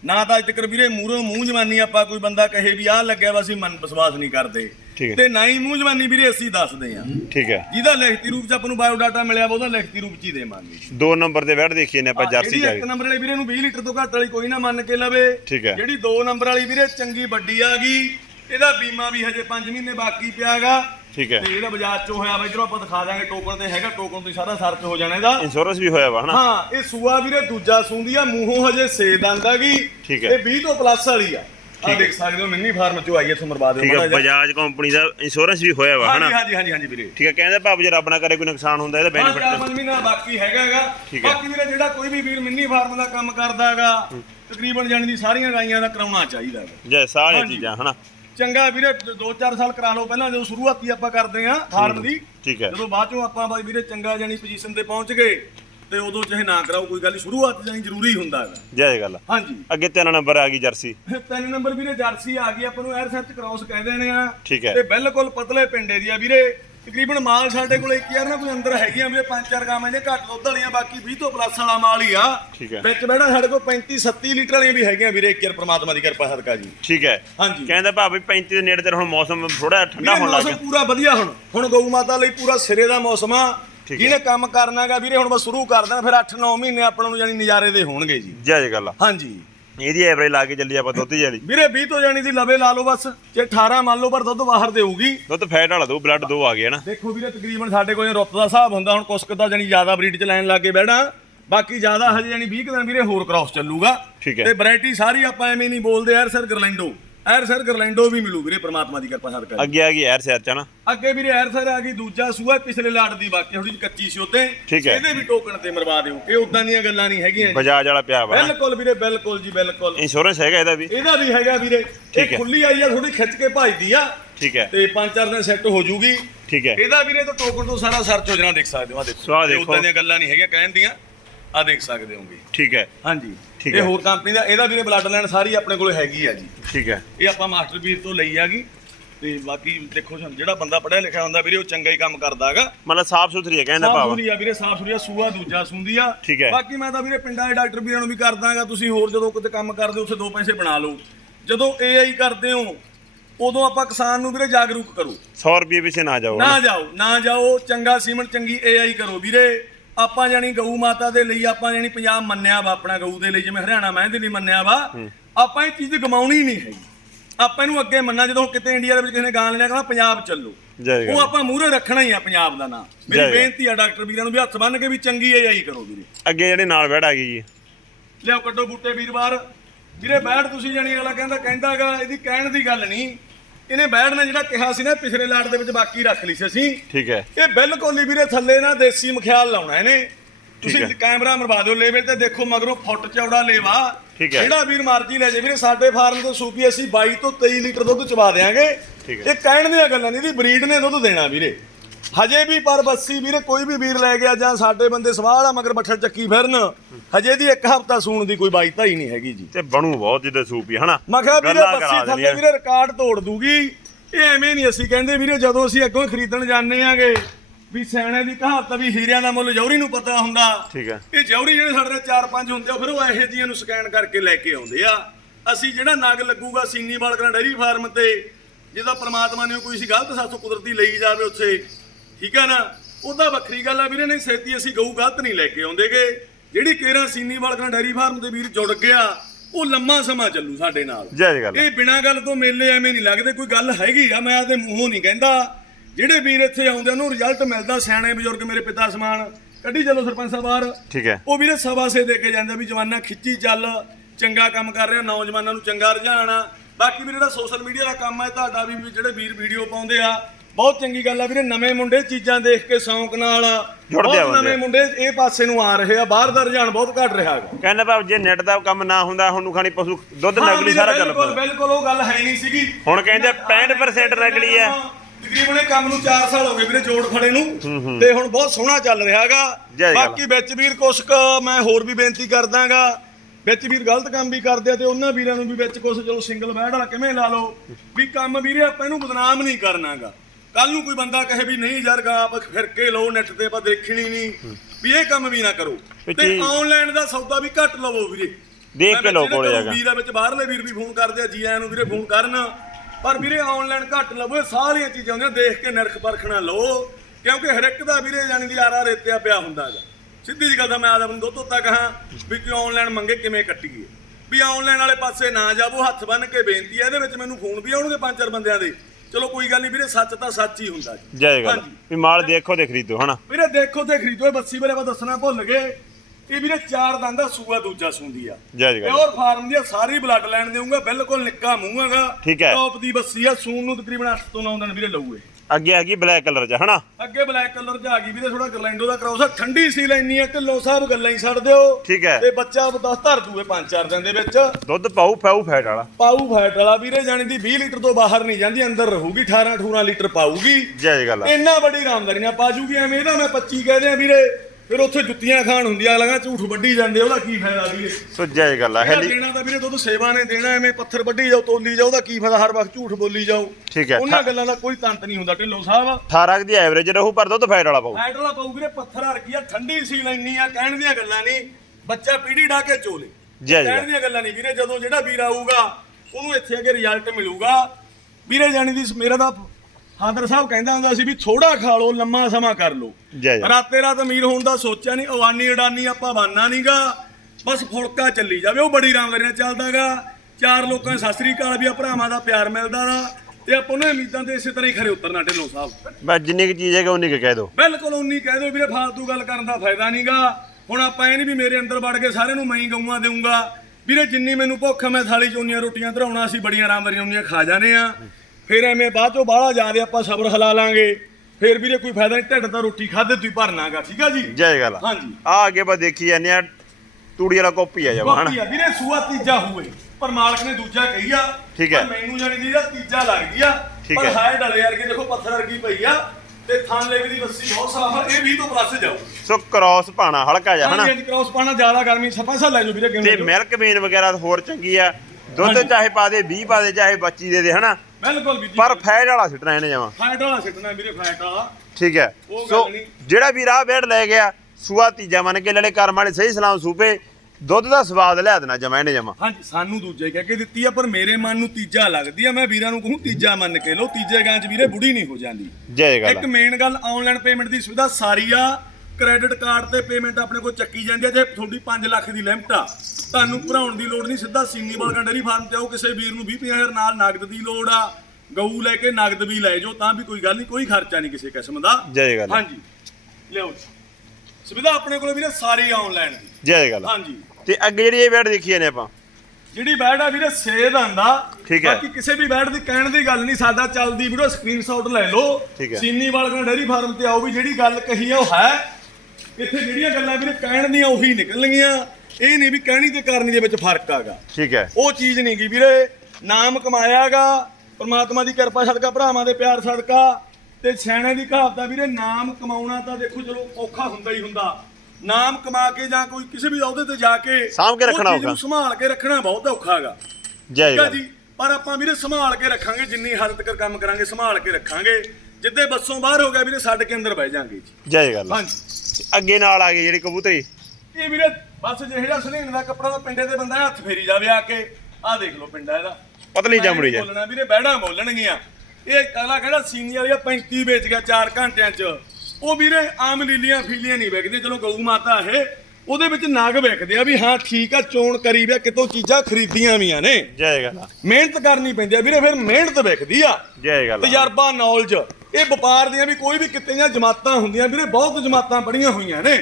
ਨਾ ਤਾਂ ਅੱਜ ਤੱਕ ਵੀਰੇ ਮੂਹਰੋਂ ਮੂੰਹ ਜਵਾਨੀ ਆਪਾਂ ਕੋਈ ਬੰਦਾ ਕਹੇ ਵੀ ਆਹ ਲੱਗਿਆ ਵਾ ਅਸੀਂ ਮਨ ਵਿਸ਼ਵਾਸ ਨਹੀਂ ਕਰਦੇ। ਠੀਕ ਹੈ। ਤੇ ਨਾ ਹੀ ਮੂੰਹ ਜਵਾਨੀ ਵੀਰੇ ਅਸੀਂ ਦੱਸਦੇ ਆ ਠੀਕ ਹੈ। ਜਿਹਦਾ ਲਿਖਤੀ ਰੂਪ ਚ ਆਪਾਂ ਨੂੰ ਬਾਇਓ ਡਾਟਾ ਮਿਲਿਆ ਵਾ ਉਹਦਾ ਲਿਖਤੀ ਰੂਪ ਚ ਹੀ ਦੇਵਾਂਗੇ। ਦੋ ਨੰਬਰ ਤੇ ਵੈੜ ਦੇਖੀ ਜਾਂਦੇ ਆਪਾਂ ਜਰਸੀ ਜਿਹੜੀ ਜਾ ਇੱਕ ਕੇ ਨੰਬਰ ਵਾਲੀ ਵੀਰੇ ਨੂੰ 20 ਲੀਟਰ ਤੋਂ ਘੱਟ ਵਾਲੀ ਕੋਈ ਨਾ ਮੰਨ ਕੇ ਲਵੇ। ਠੀਕ ਹੈ। ਜਿਹੜੀ 2 ਨੰਬਰ ਵਾਲੀ ਵੀਰੇ ਚੰਗੀ ਵੱਡੀ ਆ ਗਈ ਇਹਦਾ ਬੀਮਾ ਵੀ ਹਜੇ 5 ਮਹੀਨੇ ਬਾਕੀ ਪਿਆਗਾ। ਠੀਕ ਹੈ। ਤੇ ਜਿਹੜਾ ਬਾਜ਼ਾਰ ਚੋਂ ਹੋਇਆ ਵਾ ਇਧਰੋਂ ਆਪਾਂ ਦਿਖਾ ਦਾਂਗੇ ਟੋਕਨ ਤੇ ਹੈਗਾ ਟੋਕਨ ਤੋਂ ਸਾਰਾ ਸਰਚ ਹੋ ਜਾਣਾ ਇਹਦਾ। ਇੰਸ਼ੋਰੈਂਸ ਵੀ ਹੋਇਆ ਵਾ ਹਨਾ? ਹਾਂ ਇਹ ਸੂਆ ਵੀਰੇ ਦੂਜਾ ਸੂੰਦੀ ਆ ਮੂੰਹੋਂ ਹਜੇ ਸੇ ਦੰਦ ਹੈਗੀ ਠੀਕ ਹੈ। ਇਹ 20 ਤੋਂ ਪਲੱਸ ਵਾਲੀ ਆ। ਆ ਹੈ। ਦੇਖ ਸਕਦੇ ਹੋ ਮਿੰਨੀ ਫਾਰਮ ਚੋਂ ਆਈ ਇੱਥੋਂ ਮਰਵਾ ਦਿਓ ਠੀਕ ਹੈ। ਬਜਾਜ ਕੰਪਨੀ ਦਾ ਇੰਸ਼ੋਰੈਂਸ ਵੀ ਹੋਇਆ ਵਾ ਹਨਾ ਹਾਂਜੀ ਹਾਂਜੀ ਹਾਂਜੀ ਵੀਰੇ ਠੀਕ ਹੈ ਕਹਿੰਦੇ ਭਾਵੇਂ ਜੇ ਰੱਬ ਨਾ ਕਰੇ ਕੋਈ ਨੁਕਸਾਨ ਹੁੰਦਾ ਇਹਦਾ ਹਾਂ ਚਾਰ ਬੈਨੀਫਿਟ ਮਹੀਨਾ ਬਾਕੀ ਹੈਗਾ ਹੈਗਾ ਠੀਕ ਹੈ। ਬਾਕੀ ਵੀਰੇ ਜਿਹੜਾ ਕੋਈ ਵੀ ਵੀਰ ਮਿੰਨੀ ਫਾਰਮ ਦਾ ਕੰਮ ਕਰਦਾ ਹੈਗਾ ਤਕਰੀਬਨ ਜਾਣੀ ਦੀ ਸਾਰੀਆਂ ਗਾਈਆਂ ਦਾ ਕਰਾਉਣਾ ਚਾਹੀਦਾ ਜੈ ਸਾਰੀਆਂ। ਚੀਜ਼ਾਂ ਹਨਾ ਚੰਗਾ ਵੀਰੇ 2-4 ਸਾਲ ਕਰਾ ਲਓ ਪਹਿਲਾਂ ਜਦੋਂ ਸ਼ੁਰੂਆਤੀ ਆਪਾਂ ਕਰਦੇ ਆਂ ਫਾਰਮ ਦੀ ਠੀਕ ਹੈ ਜਦੋਂ ਬਾਅਦ ਚੋਂ ਆਪਾਂ ਬਾਈ ਵੀਰੇ ਚੰਗਾ ਜਾਨੀ ਪੋਜੀਸ਼ਨ ਤੇ ਪਹੁੰਚ ਗਏ ਤੇ ਉਦੋਂ ਚਾਹੇ ਨਾ ਕਰਾਓ ਕੋਈ ਗੱਲ ਨੀ ਸ਼ੁਰੂਆਤ ਜਾਨੀ ਜ਼ਰੂਰੀ ਹੁੰਦਾ ਹੈਗਾ। ਜੈ ਗੱਲ। ਹਾਂਜੀ। ਅੱਗੇ ਤਿੰਨ ਨੰਬਰ ਆ ਗਈ ਜਰਸੀ। ਤਿੰਨ ਨੰਬਰ ਵੀਰੇ ਜਰਸੀ ਆ ਗਈ ਆਪਾਂ ਨੂੰ ਐਰ ਸਰਚ ਕ੍ਰਾਸ ਕਹਿ ਦੇਣੇ ਆ ਠੀਕ ਹੈ। ਤੇ ਬਿਲਕੁਲ ਪਤਲੇ ਪਿੰਡੇ ਦੀ ਆ ਵੀਰੇ। ਤਕਰੀਬਨ ਮਾਲ ਸਾਡੇ ਕੋਲ ਇੱਕ ਯਾਰ ਨਾ ਕੋਈ ਅੰਦਰ ਹੈਗੀਆਂ ਵੀਰੇ ਪੰਜ ਚਾਰ ਗਾਵਾਂ ਜੇ ਘੱਟ ਦੁੱਧ ਵਾਲੀਆਂ ਬਾਕੀ 20 ਤੋਂ ਪਲੱਸ ਵਾਲਾ ਮਾਲ ਹੀ ਆ। ਠੀਕ ਹੈ। ਵਿੱਚ ਬੈਠਾ ਸਾਡੇ ਕੋਲ 35 37 ਲੀਟਰ ਵਾਲੀਆਂ ਵੀ ਹੈਗੀਆਂ ਵੀਰੇ ਇੱਕ ਯਾਰ ਪ੍ਰਮਾਤਮਾ ਦੀ ਕਿਰਪਾ ਸਦਕਾ ਜੀ। ਠੀਕ ਹੈ। ਹਾਂਜੀ। ਕਹਿੰਦਾ ਭਾਵੇਂ 35 ਦੇ ਨੇੜੇ ਤੇ ਹੁਣ ਮੌਸਮ ਥੋੜਾ ਠੰਡਾ ਹੋਣ ਲੱਗ ਮੌਸਮ ਪੂਰਾ ਵਧੀਆ ਹੁਣ। ਹੁਣ ਗਊ ਮਾਤਾ ਲਈ ਪੂਰਾ ਸਿਰੇ ਦਾ ਮੌਸਮ ਆ। ਜਿਹਨੇ ਕੰਮ ਕਰਨਾਗਾ ਵੀਰੇ ਹੁਣ ਬਸ ਸ਼ੁਰੂ ਕਰ ਦੇਣਾ ਫਿਰ 8-9 ਮਹੀਨੇ ਆਪਾਂ ਨੂੰ ਜਾਨੀ ਨਜ਼ਾਰੇ ਦੇ ਹੋਣਗੇ ਜੀ। ਜਾਇਜ਼ ਗੱਲ ਆ ਹਾਂਜੀ। ਇਹਦੀ ਐਵਰੇਜ ਲਾ ਕੇ ਚੱਲੀ ਆਪਾਂ ਦੁੱਧ ਦੀ ਵਾਲੀ ਵੀਰੇ 20 ਤੋਂ ਜਾਨੀ ਦੀ ਲਵੇ ਲਾ ਲਓ ਬਸ। ਜੇ 18 ਮੰਨ ਲਓ ਪਰ ਦੁੱਧ ਬਾਹਰ ਦੇਊਗੀ। ਦੁੱਧ ਫੈਟ ਵਾਲਾ ਦੋ ਬਲੱਡ ਦੋ ਆ ਗਏ ਨਾ ਦੇਖੋ ਵੀਰੇ ਤਕਰੀਬਨ ਸਾਡੇ ਕੋਲ ਰੁੱਤ ਦਾ ਹਿਸਾਬ ਹੁੰਦਾ ਹੁਣ ਕੁਛ ਕੁ ਤਾਂ ਜਾਨੀ ਜ਼ਿਆਦਾ ਬਰੀਡ ਚ ਲੈਣ ਲੱਗ ਕੇ ਬਹਿਣਾ। ਬਾਕੀ ਜ਼ਿਆਦਾ ਹਜੇ ਜਾਨੀ 20 ਕੁ ਦਿਨ ਵੀਰੇ ਹੋਰ ਕ੍ਰਾਸ ਚੱਲੂਗਾ। ਠੀਕ ਹੈ। ਤੇ ਵੈਰਾਈਟੀ ਸਾਰੀ ਆਪਾਂ ਐਵੇਂ ਨਹੀਂ ਬੋਲਦੇ ਯਾਰ ਸਰ ਗਰਲੈਂਡੋ। ਐਰ ਸਰ ਗਰਲੈਂਡੋ ਵੀ ਮਿਲੂ ਵੀਰੇ ਪ੍ਰਮਾਤਮਾ ਦੀ ਕਿਰਪਾ ਸਦਕਾ ਅੱਗੇ ਆ ਗਈ ਐਰ ਸਿਰ ਚ ਨਾ ਅੱਗੇ ਵੀਰੇ ਐਰ ਸਰ ਆ ਗਈ ਦੂਜਾ ਸੂਆ ਪਿਛਲੇ ਲਾਟ ਦੀ ਬਾਕੀ ਥੋੜੀ ਜਿਹੀ ਕੱਚੀ ਸੀ ਉੱਤੇ। ਠੀਕ ਹੈ। ਇਹਦੇ ਵੀ ਟੋਕਨ ਤੇ ਮਰਵਾ ਦਿਓ ਇਹ ਉਦਾਂ ਦੀਆਂ ਗੱਲਾਂ ਨਹੀਂ ਹੈਗੀਆਂ ਜੀ। ਬਜਾਜ ਵਾਲਾ ਪਿਆ ਵਾ। ਬਿਲਕੁਲ ਵੀਰੇ ਬਿਲਕੁਲ ਜੀ ਬਿਲਕੁਲ। ਇੰਸ਼ੋਰੈਂਸ ਹੈਗਾ ਇਹਦਾ ਵੀ। ਇਹਦਾ ਵੀ ਹੈਗਾ ਵੀਰੇ। ਠੀਕ ਇਹ। ਖੁੱਲੀ ਆਈ ਆ ਥੋੜੀ ਖਿੱਚ ਕੇ ਭਜਦੀ ਆ। ਠੀਕ ਹੈ। ਤੇ ਪੰਜ ਚਾਰ ਦਿਨ ਸੈੱਟ ਹੋ ਜੂਗੀ। ਠੀਕ ਹੈ। ਇਹਦਾ ਵੀਰੇ ਤਾਂ ਟੋਕਨ ਤੋਂ ਸਾਰਾ ਸਰਚ ਹੋ ਜਾਣਾ ਦੇਖ ਸਕਦੇ ਹੋ ਆ ਦੇਖੋ। ਸੋ ਆਹ ਇਹ ਦੇਖੋ। ਉਦਾਂ ਦੀਆਂ ਗੱਲਾਂ ਨਹੀਂ ਹੈਗੀਆਂ ਕਹਿਣ ਦੀਆਂ। ਆ ਦੇਖ ਸਕਦੇ ਹੋਗੇ। ਠੀਕ ਹੈ। ਹਾਂਜੀ। ਠੀਕ ਇਹ ਹੈ। ਹੋਰ ਕੰਪਨੀ ਦਾ ਇਹਦਾ ਵੀਰੇ ਬਲੱਡ ਲਾਈਨ ਸਾਰੀ ਆਪਣੇ ਕੋਲ ਹੈਗੀ ਆ ਜੀ। ਠੀਕ ਹੈ। ਇਹ ਆਪਾਂ ਮਾਸਟਰ ਵੀਰ ਤੋਂ ਲਈ ਆਗੀ। ਤੇ ਬਾਕੀ ਦੇਖੋ ਸਾਨੂੰ ਜਿਹੜਾ ਬੰਦਾ ਪੜਿਆ ਲਿਖਿਆ ਹੁੰਦਾ ਵੀਰੇ ਉਹ ਚੰਗਾ ਹੀ ਕੰਮ ਕਰਦਾ ਹੈਗਾ। ਮਤਲਬ ਸਾਫ਼ ਸੁਥਰੀ ਹੈ ਕਹਿੰਦਾ ਸਾਫ਼ ਭਾਵ ਸੁਥਰੀ ਆ ਵੀਰੇ ਸਾਫ਼ ਸੁਥਰੀ ਆ ਸੂਆ ਦੂਜਾ ਸੁੰਦੀ ਆ। ਠੀਕ ਹੈ। ਬਾਕੀ ਮੈਂ ਤਾਂ ਵੀਰੇ ਪਿੰਡਾਂ ਦੇ ਡਾਕਟਰ ਵੀਰਾਂ ਨੂੰ ਵੀ ਕਰਦਾਗਾ ਤੁਸੀਂ ਹੋਰ ਜਦੋਂ ਕਿਤੇ ਕੰਮ ਕਰਦੇ ਹੋ ਉੱਥੇ ਦੋ ਪੈਸੇ ਬਣਾ ਲਓ। ਜਦੋਂ ਏਆਈ ਕਰਦੇ ਹੋ ਉਦੋਂ ਆਪਾਂ ਕਿਸਾਨ ਨੂੰ ਵੀਰੇ ਜਾਗਰੂਕ ਕਰੋ। 100 ਰੁਪਏ ਪਿੱਛੇ ਨਾ ਜਾਓ। ਨਾ ਜਾਓ ਨਾ ਜਾਓ ਚੰਗਾ ਸੀਮਨ ਚੰਗੀ ਏਆਈ ਕਰੋ ਵੀਰੇ। ਆਪਾਂ ਜਾਨੀ ਗਊ ਮਾਤਾ ਦੇ ਲਈ ਆਪਾਂ ਜਾਨੀ ਪੰਜਾਬ ਮੰਨਿਆ ਵਾ ਆਪਣਾ ਗਊ ਦੇ ਲਈ ਜਿਵੇਂ ਹਰਿਆਣਾ ਮੈਂ ਦੇ ਲਈ ਮੰਨਿਆ ਵਾ ਆਪਾਂ ਇਹ ਚੀਜ਼ ਗਮਾਉਣੀ ਨਹੀਂ ਹੈਗੀ। ਆਪਾਂ ਇਹਨੂੰ ਅੱਗੇ ਮੰਨਣਾ ਜਦੋਂ ਕਿਤੇ ਇੰਡੀਆ ਦੇ ਵਿੱਚ ਕਿਸੇ ਨੇ ਗਾਂ ਲੈਣਾ ਕਹਿੰਦਾ ਪੰਜਾਬ ਚੱਲੋ। ਉਹ ਆਪਾਂ ਮੂਹਰੇ ਰੱਖਣਾ ਹੀ ਆ ਪੰਜਾਬ ਦਾ ਨਾਂ। ਜੈ ਮੇਰੀ। ਬੇਨਤੀ ਆ ਡਾਕਟਰ ਵੀਰਾਂ ਨੂੰ ਵੀ ਹੱਥ ਬੰਨ ਕੇ ਵੀ ਚੰਗੀ ਏਆਈ ਕਰੋ ਵੀਰੇ। ਅੱਗੇ ਜਿਹੜੇ ਨਾਲ ਬੈਠ ਆ ਗਈ ਜੀ। ਲਿਆਓ ਕੱਢੋ ਬੂਟੇ ਵੀਰਵਾਰ। ਵੀਰੇ ਬੈਠ ਤੁਸੀਂ ਜਾਣੀ ਅਗਲਾ ਕਹਿੰਦਾ ਕਹਿੰਦਾਗਾ ਇਹਦੀ ਕਹਿਣ ਦੀ ਗੱਲ ਨਹੀਂ। ਇਹਨੇ ਬੈਠ ਨੇ ਜਿਹੜਾ ਕਿਹਾ ਸੀ ਨਾ ਪਿਛਲੇ ਲਾਟ ਦੇ ਵਿੱਚ ਬਾਕੀ ਰੱਖ ਲਈ ਸੀ ਅਸੀਂ ਠੀਕ ਹੈ ਇਹ ਬਿਲਕੁਲ ਹੀ ਵੀਰੇ ਥੱਲੇ ਨਾ ਦੇਸੀ ਮਖਿਆਲ ਲਾਉਣਾ ਇਹਨੇ ਤੁਸੀਂ। ਕੈਮਰਾ ਮਰਵਾ ਦਿਓ ਲੇਵਲ ਤੇ ਦੇਖੋ ਮਗਰੋਂ ਫੁੱਟ ਚੌੜਾ ਲੇਵਾ। ਜਿਹੜਾ ਵੀਰ ਮਰਜ਼ੀ ਲੈ ਜੇ ਵੀਰੇ ਸਾਡੇ ਫਾਰਮ ਤੋਂ ਸੂਪੀ ਅਸੀਂ 22 ਤੋਂ 23 ਲੀਟਰ ਦੁੱਧ ਚਵਾ ਦੇਾਂਗੇ। ਇਹ ਕਹਿਣ ਦੀਆਂ ਗੱਲਾਂ ਨਹੀਂ ਦੀ ਬਰੀਡ ਨੇ ਦੁੱਧ ਦੇਣਾ ਵੀਰੇ ਹਜੇ ਵੀ ਪਰ ਬੱਸੀ ਵੀਰੇ ਕੋਈ ਵੀ ਵੀਰ ਲੈ ਗਿਆ ਜਾਂ ਸਾਡੇ ਬੰਦੇ ਸਵਾਲ ਆ ਮਗਰ ਬੱਠਲ ਚੱਕੀ ਫਿਰਨ ਹਜੇ ਦੀ ਇੱਕ ਹਫਤਾ ਸੂਣ ਦੀ ਕੋਈ ਬਾਈ ਧਾਈ ਨਹੀਂ ਹੈਗੀ ਜੀ। ਤੇ ਬਣੂ ਬਹੁਤ ਜਿੱਦੇ ਸੂਪੀ ਹਨਾ? ਮੈਂ ਕਿਹਾ ਵੀਰੇ ਗੱਲਾਂ ਬੱਸੀ ਕਰਾ ਥੱਲੇ ਦੇਣੀਆਂ। ਵੀਰੇ ਰਿਕਾਰਡ ਤੋੜ ਦੂਗੀ। ਇਹ ਐਵੇਂ ਨਹੀਂ ਅਸੀਂ ਕਹਿੰਦੇ ਵੀਰੇ ਜਦੋਂ ਅਸੀਂ ਅੱਗੋਂ ਹੀ ਖਰੀਦਣ ਜਾਂਦੇ ਆਂਗੇ ਵੀ ਸਿਆਣੇ ਦੀ ਕਹਾਵਤ ਆ ਵੀ ਹੀਰਿਆਂ ਦਾ ਮੁੱਲ ਜੌਹਰੀ ਨੂੰ ਪਤਾ ਹੁੰਦਾ। ਠੀਕ ਹੈ ਇਹ ਜੌਹਰੀ ਜਿਹੜੇ ਸਾਡੇ ਨਾਲ ਚਾਰ ਪੰਜ ਹੁੰਦੇ ਆ ਫਿਰ ਉਹ ਇਹੋ ਜਿਹੀਆਂ ਨੂੰ ਸਕੈਨ ਕਰਕੇ ਲੈ ਕੇ ਆਉਂਦੇ ਆ। ਅਸੀਂ ਜਿਹੜਾ ਨਗ ਲੱਗੂਗਾ ਸੀਨੀ ਬਾਲਕਰਾਂ ਡੈਰੀ ਫਾਰਮ ਤੇ ਜਿਹਦਾ ਪ੍ਰਮਾਤਮਾ ਨੇ ਕੋਈ ਸੀ ਗਲਤ ਸਾਥੋਂ ਕੁਦਰਤੀ ਲਈ ਜਾਵੇ ਉੱਥੇ ਠੀਕ ਆ ਨਾ? ਉਹਦਾ ਵੱਖਰੀ ਗੱਲ ਆ ਵੀਰੇ ਨਹੀਂ ਸੇਤੀ ਅਸੀਂ ਗਊ ਗਲਤ ਨਹੀਂ ਲੈ ਕੇ ਆਉਂਦੇਗੇ। ਜਿਹੜੀ ਕੇਰਾ ਸੀਨੀ ਬਾਲਕਰਾਂ ਡੈਰੀ ਫਾਰਮ ਤੇ ਵੀਰ ਜੁੜ ਗਿਆ ਉਹ ਲੰਮਾ ਸਮਾਂ ਚੱਲੂ ਸਾਡੇ ਨਾਲ। ਗੱਲ। ਇਹ ਬਿਨਾਂ ਗੱਲ ਤੋਂ ਮੇਲੇ ਐਵੇਂ ਨਹੀਂ ਲੱਗਦੇ ਕੋਈ ਗੱਲ ਹੈਗੀ ਆ ਮੈਂ ਆਦੇ ਮੂੰਹੋਂ ਨਹੀਂ ਕਹਿੰਦਾ। ਜਿਹੜੇ ਵੀਰ ਇੱਥੇ ਆਉਂਦੇ ਉਹਨੂੰ ਰਿਜ਼ਲਟ ਮਿਲਦਾ ਸਿਆਣੇ ਬਜ਼ੁਰਗ ਮੇਰੇ ਪਿਤਾ ਸਮਾਨ। ਕੱਢੀ ਚੱਲੋ ਸਰਪੰਚ ਸਾਹਿਬ ਬਾਹਰ। ਠੀਕ ਹੈ। ਉਹ ਵੀਰੇ ਸਭਾ ਸੇ ਦੇ ਕੇ ਜਾਂਦੇ ਵੀ ਜਵਾਨਾ ਖਿੱਚੀ ਚੱਲ ਚੰਗਾ ਕੰਮ ਕਰ ਰਿਹਾ ਨੌਜਵਾਨਾਂ ਨੂੰ ਚੰਗਾ ਰੁਝਾਨ ਆ। ਬਾਕੀ ਵੀਰੇ ਜਿਹੜਾ ਸੋਸ਼ਲ ਮੀਡੀਆ ਦਾ ਕੰਮ ਹੈ ਤੁਹਾਡਾ ਵੀ ਜਿਹੜੇ ਵੀਰ ਵੀਡੀਓ ਪਾਉਂਦੇ ਆ ਬਹੁਤ ਚੰਗੀ ਗੱਲ ਆ ਵੀਰੇ ਨਵੇਂ ਮੁੰਡੇ ਚੀਜ਼ਾਂ ਦੇਖ ਕੇ ਸ਼ੌਂਕ ਨਾਲ ਜੁੜਦੇ ਆ ਬਹੁਤ ਬੰਦੇ। ਨਵੇਂ ਮੁੰਡੇ ਇਹ ਪਾਸੇ ਨੂੰ ਆ ਰਹੇ ਆ ਬਾਹਰ ਦਾ ਰੁਝਾਨ ਬਹੁਤ ਘਟ ਰਿਹਾ ਹੈਗਾ। ਕਹਿੰਦਾ ਭਾਵ ਜੇ ਨੈਟ ਦਾ ਕੰਮ ਨਾ ਹੁੰਦਾ ਹੁਣ ਨੂੰ ਖਾਣੀ ਪਸ਼ੂ ਦੁੱਧ ਹਾਂ ਨਕਲੀ ਵੀਰੇ, ਸਾਰਾ ਚੱਲ ਬਿਲਕੁਲ ਪਿਆ। ਬਿਲਕੁਲ ਉਹ ਗੱਲ ਹੈ ਨਹੀਂ ਸੀਗੀ। ਹੁਣ ਕਹਿੰਦੇ 65% ਨਕਲੀ ਹੈ ਤਕਰੀਬਨ ਇਹ ਕੰਮ ਨੂੰ 4 ਸਾਲ ਹੋ ਗਏ ਵੀਰੇ ਜੋੜ ਫੜੇ ਨੂੰ। ਤੇ ਹੁਣ ਬਹੁਤ ਸੋਹਣਾ ਚੱਲ ਰਿਹਾਗਾ ਜੈ ਗੱਲ। ਬਾਕੀ ਵਿੱਚ ਵੀਰ ਕੁਛ ਕੁ ਮੈਂ ਹੋਰ ਵੀ ਬੇਨਤੀ ਕਰਦਾਗਾ ਵਿੱਚ ਵੀਰ ਗਲਤ ਕੰਮ ਵੀ ਕਰਦੇ ਆ ਤੇ ਉਹਨਾਂ ਵੀਰਾਂ ਨੂੰ ਵੀ ਵਿੱਚ ਕੁਛ ਚਲੋ ਸਿੰਗਲ ਬੈਡ ਵਾਲਾ ਕਿਵੇਂ ਲਾ ਲਓ। ਵੀ ਕੰਮ ਵੀਰੇ ਆਪਾਂ ਇਹਨੂੰ ਬਦਨਾਮ ਨਹੀਂ ਕਰਨਾਗਾ ਕੱਲ ਨੂੰ ਕੋਈ ਬੰਦਾ ਕਹੇ ਵੀ ਨਹੀਂ ਯਾਰ ਗਾ ਆਪ ਫਿਰ ਕੇ ਲਓ ਨੈਟ ਤੇ ਆਪਾਂ ਦੇਖਣੀ ਨਹੀਂ ਵੀ ਇਹ ਕੰਮ ਵੀ ਨਾ ਕਰੋ। ਤੇ ਆਨਲਾਈਨ ਦਾ ਸੌਦਾ ਵੀ ਘੱਟ ਲਵੋ ਵੀਰੇ। ਦੇਖ ਕੇ ਲਓ ਕੋਲੇ ਜਾਗਾ ਵੀਰ ਵਿੱਚ ਬਾਹਰਲੇ ਵੀਰ ਵੀ ਫੋਨ ਕਰਦੇ ਆ ਜੀ ਆਇਆਂ ਨੂੰ ਵੀਰੇ ਫੋਨ ਕਰਨ। ਪਰ ਵੀਰੇ ਆਨਲਾਈਨ ਘੱਟ ਲਵੋ ਸਾਰੀਆਂ ਚੀਜ਼ਾਂ ਹੁੰਦੀਆਂ ਦੇਖ ਕੇ ਨਿਰਖ ਪਰਖਣਾ ਲਓ। ਕਿਉਂਕਿ ਹਰ ਇੱਕ ਦਾ ਵੀਰੇ ਜਾਣੀ ਦੀ ਆਰਾ ਰੇਤਿਆ ਪਿਆ ਹੁੰਦਾ ਹੈਗਾ। ਸਿੱਧੀ ਜੀ ਗੱਲ ਤਾਂ ਮੈਂ ਆਦਾ ਬੰਦੋ ਤੋਂ ਤੱਕ ਹਾਂ ਵੀ ਕਿ ਆਨਲਾਈਨ ਮੰਗੇ ਕਿਵੇਂ ਕੱਟੀਏ। ਵੀ ਆਨਲਾਈਨ ਵਾਲੇ ਪਾਸੇ ਨਾ ਜਾਵੋ ਹੱਥ ਬੰਨ ਕੇ ਬੇਨਤੀ ਹੈ ਇਹਦੇ ਵਿੱਚ ਮੈਨੂੰ ਫੋਨ ਵੀ ਆਉਣਗੇ ਪੰਜ ਚਾਰ ਬੰਦਿਆਂ ਦੇ। ਚਲੋ ਕੋਈ ਗੱਲ ਨਹੀਂ ਵੀਰੇ ਸੱਚ ਤਾਂ ਸੱਚ ਹੀ ਹੁੰਦਾ ਜੀ। ਜੈ ਗੱਲ। ਹਾਂਜੀ। ਵੀ ਮਾਲ ਦੇਖੋ ਤੇ ਖਰੀਦੋ ਹਨਾ? ਵੀਰੇ ਦੇਖੋ ਤੇ ਖਰੀਦੋ ਇਹ ਬੱਸੀ ਬਾਰੇ ਆਪਾਂ ਦੱਸਣਾ ਭੁੱਲ ਗਏ। ਇਹ ਵੀਰੇ ਚਾਰ ਦੰਦ ਸੂਆ ਦੂਜਾ ਸੂੰਦੀ ਆ। ਜੈ ਗੱਲ। ਪਿਓਰ ਫਾਰਮ ਦੀ ਆ, ਸਾਰੀ ਬਲੱਡ ਲੈਣ ਦੇਊਂਗਾ ਬਿਲਕੁਲ ਨਿੱਕਾ ਮੂੰਹ ਹੈਗਾ। ਠੀਕ ਹੈ। ਟੌਪ ਦੀ ਬੱਸੀ ਆ ਸੂਨ ਨੂੰ ਤਕਰੀਬਨ 8 ਤੋਂ 9 ਦਿਨ ਵੀਰੇ ਲਊਏ ਅੱਗੇ ਆ ਗਈ ਬਲੈਕ ਕਲਰ ਚ ਹਨਾ? ਅੱਗੇ ਬਲੈਕ ਕਲਰ 'ਚ ਆ ਗਈ ਵੀਰੇ ਥੋੜਾ ਗਰਲੈਂਡੋ ਦਾ ਕ੍ਰਾਸ ਆ। ਠੰਡੀ ਸੀ ਲੈਣੀ ਆ ਢਿੱਲੋਂ ਸਾਹਿਬ ਗੱਲਾਂ ਹੀ ਛੱਡ ਦਿਓ। ਠੀਕ ਹੈ। ਤੇ ਬੱਚਾ ਦੱਸ ਧਰ ਦੂਏ 5-4 ਦਿਨ ਦੇ ਵਿੱਚ। ਦੁੱਧ ਪਾਉ ਪਾਉ ਫੈਟ ਵਾਲਾ। ਪਾਊ ਫੈਟ ਵਾਲਾ ਵੀਰੇ ਜਾਣੀ ਦੀ 20 ਲੀਟਰ ਤੋਂ ਬਾਹਰ ਨਹੀਂ ਜਾਂਦੀ ਅੰਦਰ ਰਹੂਗੀ 18-18 ਲੀਟਰ ਪਾਊਗੀ। ਜੈ ਗੱਲ। ਇੰਨਾ ਵੱਡੀ ਰਾਮਦਾਰੀ ਨਾਲ ਪਾਜੂਗੀ ਐਵੇਂ ਇਹਦਾ ਮੈਂ 25 ਕਹਦੇ ਆ ਵੀਰੇ। ਫਿਰ ਉੱਥੇ ਜੁੱਤੀਆਂ ਖਾਣ ਹੁੰਦੀਆਂ ਅਗਲਾ ਝੂਠ ਵੱਢੀ ਜਾਂਦੇ ਉਹਦਾ ਕੀ ਫਾਇਦਾ ਵੀਰੇ? ਸੋ ਜੈ ਗੱਲ ਆ ਹੈਲੀ ਦੇਣਾ ਤਾਂ ਵੀਰੇ ਦੁੱਧ ਸੇਵਾ ਨੇ ਦੇਣਾ ਐਵੇਂ ਪੱਥਰ ਵੱਢੀ ਜਾਓ ਤੋਲੀ ਜਾਓ ਉਹਦਾ ਕੀ ਫਾਇਦਾ ਹਰ ਵਕਤ ਝੂਠ ਬੋਲੀ ਜਾਓ। ਠੀਕ ਹੈ ਉਹਨਾਂ ਗੱਲਾਂ ਦਾ ਕੋਈ ਤੰਤ ਨਹੀਂ ਹੁੰਦਾ ਢਿੱਲੋਂ ਸਾਹਿਬ। 18 ਦੀ ਐਵਰੇਜ ਰਹੂ ਪਰ ਦੁੱਧ ਫੈਟ ਵਾਲਾ ਪਾਉ ਫੈਟ ਵਾਲਾ ਪਾਉ ਵੀਰੇ ਪੱਥਰ ਹਰਕੀ ਆ ਠੰਡੀ ਸੀ ਲੈਣੀ ਆ ਕਹਿਣ ਦੀਆਂ ਗੱਲਾਂ ਨਹੀਂ। ਬੱਚਾ ਪੀੜੀ ਢਾ ਕੇ ਚੋਲੇ ਜੈ ਕਹਿਣ ਦੀਆਂ ਗੱਲਾਂ ਨਹੀਂ ਵੀਰੇ ਜਦੋਂ ਜਿਹੜਾ ਵੀਰ ਆਊਗਾ ਉਹਨੂੰ ਇੱਥੇ ਅੱਗੇ ਰਿਜ਼ਲਟ ਮਿਲੂਗਾ। ਵੀਰੇ ਜਾਣੀ ਦੀ ਮੇਰਾ ਦਾ ਹਾਦਰ ਸਾਹਿਬ ਕਹਿੰਦਾ ਹੁੰਦਾ ਸੀ ਵੀ ਥੋੜਾ ਖਾ ਲਓ ਲੰਮਾ ਸਮਾਂ ਕਰ ਲਓ। ਜੈ ਜੈ। ਰਾਤੇ ਰਾਤ ਅਮੀਰ ਹੋਣ ਦਾ ਸੋਚਿਆ ਨਹੀਂ ਅਵਾਨੀ ਅਡਾਨੀ ਆਪਾਂ ਬਾਨਾ ਨਹੀਂਗਾ ਬਸ ਫੁਲਕਾ ਚੱਲੀ ਜਾਵੇ ਉਹ ਬੜੀ ਰਾਮਦਾਰੀ ਨਾਲ ਚੱਲਦਾਗਾ। ਚਾਰ ਲੋਕਾਂ ਨੂੰ ਸਤਿ ਸ੍ਰੀ ਅਕਾਲ ਵੀ ਆ ਭਰਾਵਾਂ ਦਾ ਪਿਆਰ ਮਿਲਦਾ ਦਾ ਤੇ ਆਪਾਂ ਉਹਨਾਂ ਉਮੀਦਾਂ ਤੇ ਇਸੇ ਤਰ੍ਹਾਂ ਹੀ ਖਰੇ ਉਤਰਨਾ ਢਿੱਲੋਂ ਸਾਹਿਬ। ਬਸ ਜਿੰਨੀ ਕੁ ਚੀਜ਼ ਹੈਗਾ ਉਨੀ ਕੁ ਕਹਿ ਦਿਓ ਬਿਲਕੁਲ ਉਨੀ ਕਹਿ ਦਿਓ ਵੀਰੇ ਫਾਲਤੂ ਗੱਲ ਕਰਨ ਦਾ ਫਾਇਦਾ ਨਹੀਂਗਾ ਹੁਣ ਆਪਾਂ ਇਹ ਨਹੀਂ ਵੀ ਮੇਰੇ ਅੰਦਰ ਵੜ ਕੇ ਸਾਰਿਆਂ ਨੂੰ ਮੈਂ ਹੀ ਗਊਆਂ ਦੇਊਂਗਾ। ਵੀਰੇ ਜਿੰਨੀ ਮੈਨੂੰ ਭੁੱਖ ਮੈਂ ਥਾਲੀ 'ਚ ਉਨੀਆਂ ਰੋਟੀਆਂ ਧਰਾਉਣਾ ਅਸੀਂ ਬੜੀਆਂ ਆਰਾਮਦਾਰੀਆਂ ਉਨੀਆਂ ਖਾ ਜਾਣੇ ਆ ਫਿਰ ਐਵੇਂ ਬਾਅਦ ਚੋਂ ਬਾਹਲਾ ਜ਼ਿਆਦੇ ਆਪਾਂ ਸਬਰ ਹਲਾ ਲਾਂਗੇ। ਫਿਰ ਵੀਰੇ ਕੋਈ ਫਾਇਦਾ ਨਹੀਂ ਢਿੱਡ ਤਾਂ ਰੋਟੀ ਖਾਦੇ ਤੁਸੀਂ ਭਰਨਾਗਾ ਠੀਕ ਆ ਜੀ? ਜੈ ਗੱਲ। ਹਾਂਜੀ। ਆ ਅੱਗੇ ਬਸ ਦੇਖੀ ਜਾਂਦੇ ਆ ਤੂੜੀ ਵਾਲਾ ਕਾਪੀ ਆ ਜਾਵਾ ਹਨਾ ਆ ਵੀਰੇ ਸੂਆ ਤੀਜਾ ਹੋਏ ਪਰ ਮਾਲਕ ਨੇ ਦੂਜਾ ਕਹੀ ਆ ਠੀਕ ਹੈ। ਪਰ ਮੈਨੂੰ ਜਾਣੀ ਦੀ ਇਹਦਾ ਤੀਜਾ ਲੱਗਦੀ ਆ। ਪਰ ਹੈ। ਹਾਏ ਡਲੇ ਵਰਗੇ ਦੇਖੋ ਪੱਥਰ ਵਰਗੀ ਪਈ ਆ ਤੇ ਥਾਂ ਲੈ ਦੀ ਬੱਸੀ ਬਹੁਤ ਸਾਫ਼ ਇਹ 20 ਤੋਂ ਪਲੱਸ ਜਾਊ। ਸੋ ਕ੍ਰਾਸ ਪਾਣਾ ਹਲਕਾ ਜਿਹਾ ਹਨਾ? ਹਾਂਜੀ ਕ੍ਰਾਸ ਪਾਣਾ ਜ਼ਿਆਦਾ ਗਰਮੀ ਸਪਾ ਸਾ ਲੈ ਜਾਓ ਵੀਰੇ ਤੇ ਮਿਲਕ ਬੀਨ ਵਗੈਰਾ ਹੋਰ ਚੰਗੀ ਆ ਦੁੱਧ। ਚਾਹੇ ਪਾ ਦੇ 20 ਪਾ ਦੇ ਚਾਹੇ ਬੱਚੀ ਦੇ ਦੇ ਹਨਾ? ਬਿਲਕੁਲ ਵੀ ਪਰ ਫੈਟ ਵਾਲਾ ਸਿੱਟਣਾ ਇਹਨੇ ਜਮਾ। ਫੈਟ ਵਾਲਾ ਸਿੱਟਣਾ ਵੀਰੇ ਫੈਟ ਵਾਲਾ। ਠੀਕ ਹੈ। ਸੋ। ਜਿਹੜਾ ਵੀ ਰਾਹ ਬੈਠ ਲੈ ਗਿਆ ਸੂਆ ਤੀਜਾ ਮੰਨ ਕੇ ਲੜੇ ਕਰਮ ਵਾਲੇ ਸਹੀ ਸਲਾਮ ਸੂਪੇ ਦੁੱਧ ਦਾ ਸਵਾਦ ਲਿਆ ਦੇਣਾ ਜਮਾ ਇਹਨੇ ਜਮਾ। ਹਾਂਜੀ ਸਾਨੂੰ ਦੂਜੇ ਕਹਿ ਕੇ ਦਿੱਤੀ ਆ ਪਰ ਮੇਰੇ ਮਨ ਨੂੰ ਤੀਜਾ ਲੱਗਦੀ ਆ। ਮੈਂ ਵੀਰਾਂ ਨੂੰ ਕਹੂੰ ਤੀਜਾ ਮੰਨ ਕੇ ਲਓ ਤੀਜੇ ਗਾਂ ਚ ਵੀਰੇ ਬੁੜੀ ਨਹੀਂ ਹੋ ਜਾਂਦੀ। ਜੈ ਇੱਕ ਗੱਲ ਮੇਨ ਗੱਲ ਆਨਲਾਈਨ ਪੇਮੈਂਟ ਦੀ ਸੁਵਿਧਾ ਸਾਰੀ ਆ। ਕ੍ਰੈਡਿਟ ਕਾਰਡ ਤੇ ਪੇਮੈਂਟ ਆਪਣੇ ਕੋਲ ਚੱਕੀ ਜਾਂਦੀ ਹੈ ਜੇ ਤੁਹਾਡੀ 5 ਲੱਖ ਦੀ ਲਿਮਟ ਆ। ਤੁਹਾਨੂੰ ਭਰਾਉਣ ਦੀ ਲੋੜ ਨਹੀਂ ਸਿੱਧਾ ਸੀਨੀ ਬਲਗਨ ਡੇਰੀ ਫਾਰਮ ਤੇ ਆਓ ਕਿਸੇ ਵੀਰ ਨੂੰ 20000 ਨਾਲ ਨਗਦ ਦੀ ਲੋੜ ਆ ਗਊ ਲੈ ਕੇ ਨਗਦ ਵੀ ਲੈ ਜਾਓ ਤਾਂ ਵੀ ਕੋਈ ਗੱਲ ਨਹੀਂ ਕੋਈ ਖਰਚਾ ਨਹੀਂ ਕਿਸੇ ਕਿਸਮ ਦਾ। ਜੈ ਗੱਲ ਹਾਂਜੀ। ਲਿਆਓ ਜੀ। ਸੁਵਿਧਾ ਆਪਣੇ ਕੋਲ ਵੀਰੇ ਸਾਰੀ ਆਨਲਾਈਨ ਦੀ। ਜੈ ਗੱਲ ਹਾਂਜੀ। ਤੇ ਅੱਗੇ ਜਿਹੜੀ ਇਹ ਬੈਠ ਦੇਖੀ ਜਾਂਦੇ ਆਪਾਂ? ਜਿਹੜੀ ਬੈਡ ਆ ਵੀਰੇ ਸੇਧ ਆਂਦਾ ਠੀਕ ਹੈ। ਬਾਕੀ ਕਿਸੇ ਵੀ ਬੈਡ ਦੀ ਕਹਿਣ ਦੀ ਗੱਲ ਨਹੀਂ ਸਾਡਾ ਚੱਲਦੀ ਵੀਡੀਓ ਸਕਰੀਨਸ਼ਾਟ ਲੈ ਲਓ। ਸੀਨੀ ਵਾਲਗਨ ਡੇਰੀ ਫਾਰਮ ਤੇ ਆਓ ਵੀ ਜਿਹੜੀ ਗੱਲ ਕਹੀ ਆ ਉਹ ਹੈ। ਇੱਥੇ ਜਿਹੜੀਆਂ ਗੱਲਾਂ ਵੀਰੇ ਕਹਿਣ ਦੀਆਂ ਉਹੀ ਨਿਕਲਣਗੀਆਂ। ਇਹ ਨਹੀਂ ਵੀ ਕਹਿਣੀ ਤੇ ਕਰਨੀ ਦੇ ਵਿੱਚ ਫ਼ਰਕ ਆਗਾ। ਠੀਕ ਹੈ। ਉਹ ਚੀਜ਼ ਨਹੀਂ ਗੀ ਵੀਰੇ। ਨਾਮ ਕਮਾਇਆਗਾ ਪਰਮਾਤਮਾ ਦੀ ਕਿਰਪਾ ਸਦਕਾ ਭਰਾਵਾਂ ਦੇ ਪਿਆਰ ਸਦਕਾ। ਤੇ ਸਿਆਣੇ ਦੀ ਕਹਾਵਤ ਆ ਵੀਰੇ ਨਾਮ ਕਮਾਉਣਾ ਤਾਂ ਦੇਖੋ ਚਲੋ ਔਖਾ ਹੁੰਦਾ ਹੀ ਹੁੰਦਾ। ਨਾਮ ਕਮਾ ਕੇ ਜਾਂ ਕੋਈ ਕਿਸੇ ਵੀ ਅਹੁਦੇ ਤੇ ਜਾ ਕੇ ਸਾਂਭ ਕੇ ਰੱਖਣਾ ਔਖਾ। ਸੰਭਾਲ ਕੇ ਰੱਖਣਾ ਬਹੁਤ ਔਖਾ ਹੈਗਾ। ਜੈ ਜੀ। ਪਰ ਆਪਾਂ ਵੀਰੇ ਸੰਭਾਲ ਕੇ ਰੱਖਾਂਗੇ ਜਿੰਨੀ ਹੱਦ ਤੱਕ ਕੰਮ ਕਰਾਂਗੇ ਸੰਭਾਲ ਕੇ ਰੱਖਾਂਗੇ। ਜਿੱਦੇ ਬੱਸੋਂ ਬਾਹਰ ਹੋ ਗਿਆ ਵੀਰੇ ਛੱਡ ਕੇ ਅੰਦਰ ਬਹਿ ਜਾਾਂਗੇ ਜੀ। ਜੈ ਗੱਲ ਹਾਂਜੀ। ਅੱਗੇ ਨਾਲ ਆ ਗਈ ਜਿਹੜੀ ਕਬੂਤਰੀ। ਇਹ ਵੀਰੇ ਬਸ ਜਿਹੜਾ ਸਲੀਨ ਦਾ ਕੱਪੜਾ ਤਾਂ ਪਿੰਡੇ ਦੇ ਬੰਦਾ ਹੱਥ ਫੇਰੀ ਜਾਵੇ ਆ ਕੇ। ਆਹ ਦੇਖ ਲਓ ਪਿੰਡਾ ਇਹਦਾ। ਪਤਲੀ ਨਹੀਂ ਜਾ ਬੋਲਣਾ ਵੀਰੇ ਬਹਿਣਾ ਬੋਲਣਗੀਆਂ। ਇਹ ਕਾਲਾ ਕਿਹੜਾ ਸੀਨੀਅਰ ਆ 35 ਵੇਚ ਗਿਆ 4 ਘੰਟਿਆਂ ਚ। ਉਹ ਵੀਰੇ ਆਮ ਲੀਲੀਆਂ ਫੀਲੀਆਂ ਨਹੀਂ ਵਿਕਦੀਆਂ ਚਲੋ ਗਊ ਮਾਤਾ ਇਹ ਉਹਦੇ ਵਿੱਚ ਨਗ ਵਿਕਦੇ ਆ ਵੀ ਹਾਂ ਠੀਕ ਆ ਚੋਣ ਕਰੀ ਵੀ ਆ, ਕਿਤੋਂ ਚੀਜ਼ਾਂ ਖਰੀਦੀਆਂ ਵੀਆਂ ਨੇ। ਜੈ ਗੱਲ ਮਿਹਨਤ ਕਰਨੀ ਪੈਂਦੀ ਆ ਵੀਰੇ ਫਿਰ ਮਿਹਨਤ ਵਿਕਦੀ ਆ। ਜੈ ਗੱਲ ਤਜਰਬਾ ਨੌਲੇਜ ਇਹ ਵਪਾਰ ਦੀਆਂ ਵੀ ਕੋਈ ਵੀ ਕਿਤੇ ਜਮਾਤਾਂ ਹੁੰਦੀਆਂ ਵੀਰੇ ਬਹੁਤ ਜਮਾਤਾਂ ਪੜੀਆਂ ਹੋਈਆਂ ਨੇ।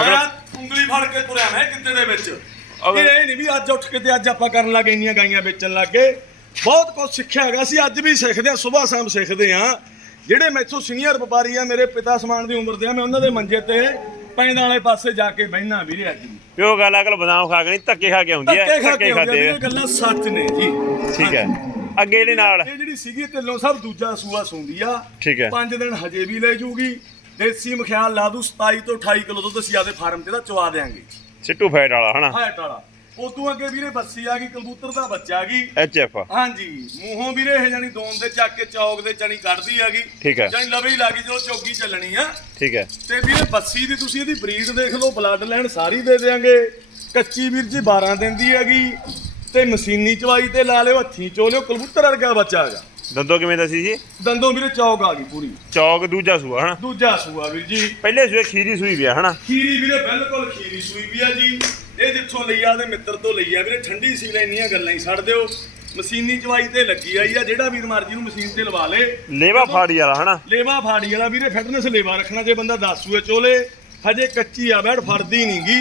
ਅਗਰ ਉਂਗਲੀ ਫੜ ਕੇ ਤੁਰਿਆ ਮੈਂ ਕਿਤੇ ਦੇ ਵਿੱਚ। ਅਗਰ- ਇਹ ਨਹੀਂ ਵੀ ਅੱਜ ਉੱਠ ਕੇ ਤੇ ਅੱਜ ਆਪਾਂ ਕਰਨ ਲੱਗੇ ਇੰਨੀਆਂ ਗਾਈਆਂ ਵੇਚਣ ਲੱਗੇ ਬਹੁਤ ਕੁਝ ਸਿੱਖਿਆ ਹੈਗਾ ਸੀ ਅੱਜ ਵੀ ਸਿੱਖਦੇ ਆ ਸਵੇਰ ਸ਼ਾਮ ਸਿੱਖਦੇ ਆ ਜਿਹੜੇ ਮੈਥੋਂ ਸੀਨੀਅਰ ਵਪਾਰੀ ਆ ਮੇਰੇ ਪਿਤਾ ਸਮਾਨ ਦੀ ਉਮਰ ਦੇ ਆ ਮੈਂ ਉਹਨਾਂ ਦੇ ਮੰਜੇ ਤੇ ਪੈਂਦਾਂ ਵਾਲੇ ਪਾਸੇ ਜਾ ਕੇ ਬਹਿਣਾ ਵੀਰੇ ਅੱਜ ਵੀ। ਪਿਓ ਗੱਲ ਅਕਲ ਬਦਾਮ ਖਾ ਕੇ ਨਹੀਂ ਧੱਕੇ ਖਾ ਕੇ ਆਉਂਦੀ ਹੈ ਧੱਕੇ ਖਾ ਕੇ ਖਾਦੇ ਆਉਂਦੇ ਆ। ਇਹ ਗੱਲਾਂ ਸੱਚ ਨੇ ਜੀ। ਠੀਕ ਹੈ। ਅੱਗੇ ਜਿਹੜੇ ਨਾਲ। ਇਹ ਜਿਹੜੀ ਸੀਗੀ ਢਿੱਲੋਂ ਸਭ ਦੂਜਾ ਸੂਆ ਸੁੰਦੀ ਆ। ਠੀਕ ਹੈ। ਪੰਜ ਦਿਨ ਹਜੇ ਵੀ ਲੈ ਜੂਗੀ। ਦੇਸੀ ਮਖਿਆਲ ਲਾ ਦੂ 27 ਤੋਂ 28 ਕਿਲੋ ਦੁੱਧ ਅਸੀਂ ਆਦੇ ਫਾਰਮ ਤੇ ਦਾ ਚਵਾ ਦੇਾਂਗੇ ਸਿੱਟੂ ਫੈਟ ਵਾਲਾ ਹਨਾ? ਹਾਇਟ ਵਾਲਾ। ਉਦੋਂ ਅੱਗੇ ਵੀਰੇ ਬੱਸੀ ਆ ਗਈ ਕਬੂਤਰ ਦਾ ਬੱਚਾ ਆ ਗਈ। ਐਚ ਐਫ ਹਾਂਜੀ ਮੂੰਹੋਂ ਵੀਰੇ ਇਹ ਜਾਨੀ ਦੋਨ ਦੇ ਚੱਕ ਕੇ ਚੌਕ ਦੇ ਚਣੀ ਕੱਢਦੀ ਆ ਗਈ। ਠੀਕ ਹੈ। ਜਾਨੀ ਲਵੇ ਹੀ ਲੱਗੀ ਜੋ ਚੌਕੀ ਚੱਲਣੀ ਆ। ਠੀਕ ਹੈ ਤੇ ਵੀਰੇ ਬੱਸੀ ਦੀ ਤੁਸੀਂ ਇਹਦੀ ਬਰੀਡ ਦੇਖ ਲਓ ਬਲੱਡ ਲਾਈਨ ਸਾਰੀ ਦੇ ਦੇਾਂਗੇ ਕੱਚੀ ਵੀਰ ਜੀ 12 ਦਿਨ ਦੀ ਹੈਗੀ। ਤੇ ਮਸ਼ੀਨੀ ਚਵਾਈ ਤੇ ਲਾ ਲਿਓ ਹੱਥੀਂ ਚੋ ਲਿਓ ਕਬੂਤਰ ਵਰਗਾ ਬੱਚਾ ਹੈਗਾ। ਦੰਦੋ ਕਿਵੇਂ ਦੱਸੀ ਸੀ ਦੰਦੋਂ ਵੀਰੇ ਚੌਕ ਆ ਗਈ ਪੂਰੀ। ਚੌਕ ਦੂਜਾ ਸੂਆ ਹਨਾ? ਦੂਜਾ ਸੂਆ ਵੀਰ ਜੀ। ਪਹਿਲੇ ਸੂਏ ਖੀਰੀ ਸੂਈ ਪਿਆ ਹਨਾ? ਖੀਰੀ ਵੀਰੇ ਬਿਲਕੁਲ ਖੀਰੀ ਸੂਈ ਵੀ ਆ ਜੀ। ਇਹ ਜਿੱਥੋਂ ਲਈ ਆ ਦੇ ਮਿੱਤਰ ਤੋਂ ਲਈ ਆ ਵੀਰੇ। ਠੰਡੀ ਸੀ ਲੈ ਇੰਨੀਆਂ ਗੱਲਾਂ ਹੀ ਛੱਡ ਦਿਓ। ਮਸ਼ੀਨੀ ਚਵਾਈ ਤੇ ਲੱਗੀ ਆਈ ਆ ਜਿਹੜਾ ਵੀਰ ਮਰਜ਼ੀ ਨੂੰ ਮਸ਼ੀਨ ਤੇ ਲਵਾ ਲੇ। ਲੇਵਾ ਫਾੜੀ ਵਾਲਾ ਹਨਾ? ਲੇਵਾ ਫਾੜੀ ਵਾਲਾ ਵੀਰੇ ਫਿਟਨੈਸ ਲੇਵਾ ਰੱਖਣਾ ਜੇ ਬੰਦਾ 10 ਸੂਏ ਚੋਲੇ ਹਜੇ ਕੱਚੀ ਆ ਬੈੜ ਫੜਦੀ ਨਹੀਂਗੀ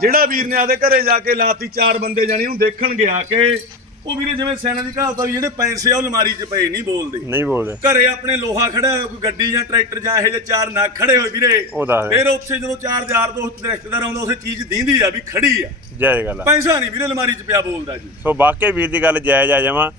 ਜਿਹੜਾ ਵੀਰ ਨੇ ਆਦੇ ਘਰੇ ਜਾ ਕੇ ਲਾਤੀ ਚਾਰ ਬੰਦੇ ਜਾਨੀ ਨੂੰ ਦੇਖਣਗੇ ਆ ਕੇ। ਉਹ ਵੀਰੇ ਜਿਵੇਂ ਸੈਨਾ ਦੀ ਕਹਾਵਤ ਆ ਵੀ ਜਿਹੜੇ ਪੈਸੇ ਆ ਉਹ ਅਲਮਾਰੀ 'ਚ ਪਏ ਨਹੀਂ ਬੋਲਦੇ। ਨਹੀਂ ਬੋਲਦੇ। ਘਰੇ ਆਪਣੇ ਲੋਹਾ ਖੜਾ ਹੋਇਆ ਕੋਈ ਗੱਡੀ ਜਾਂ ਟਰੈਕਟਰ ਜਾਂ ਇਹੋ ਜਿਹੇ ਚਾਰ ਨਗ ਖੜੇ ਹੋਏ ਵੀਰੇ। ਉਹ ਦੱਸ ਦੇ। ਫਿਰ ਉੱਥੇ ਜਦੋਂ ਚਾਰ ਯਾਰ ਦੋਸਤ ਰਿਸ਼ਤੇਦਾਰ ਆਉਂਦਾ ਉਸੇ ਚੀਜ਼ ਦੀਂਦੀ ਆ ਵੀ ਖੜੀ ਆ। ਜੈ ਗੱਲ ਆ। ਪੈਸਾ ਨਹੀਂ ਵੀਰੇ ਅਲਮਾਰੀ 'ਚ ਪਿਆ ਬੋਲਦਾ ਜੀ। ਸੋ ਵਾਕਈ ਵੀਰ ਦੀ ਗੱਲ ਜਾਇਜ਼ ਆ ਜਾਵਾਂ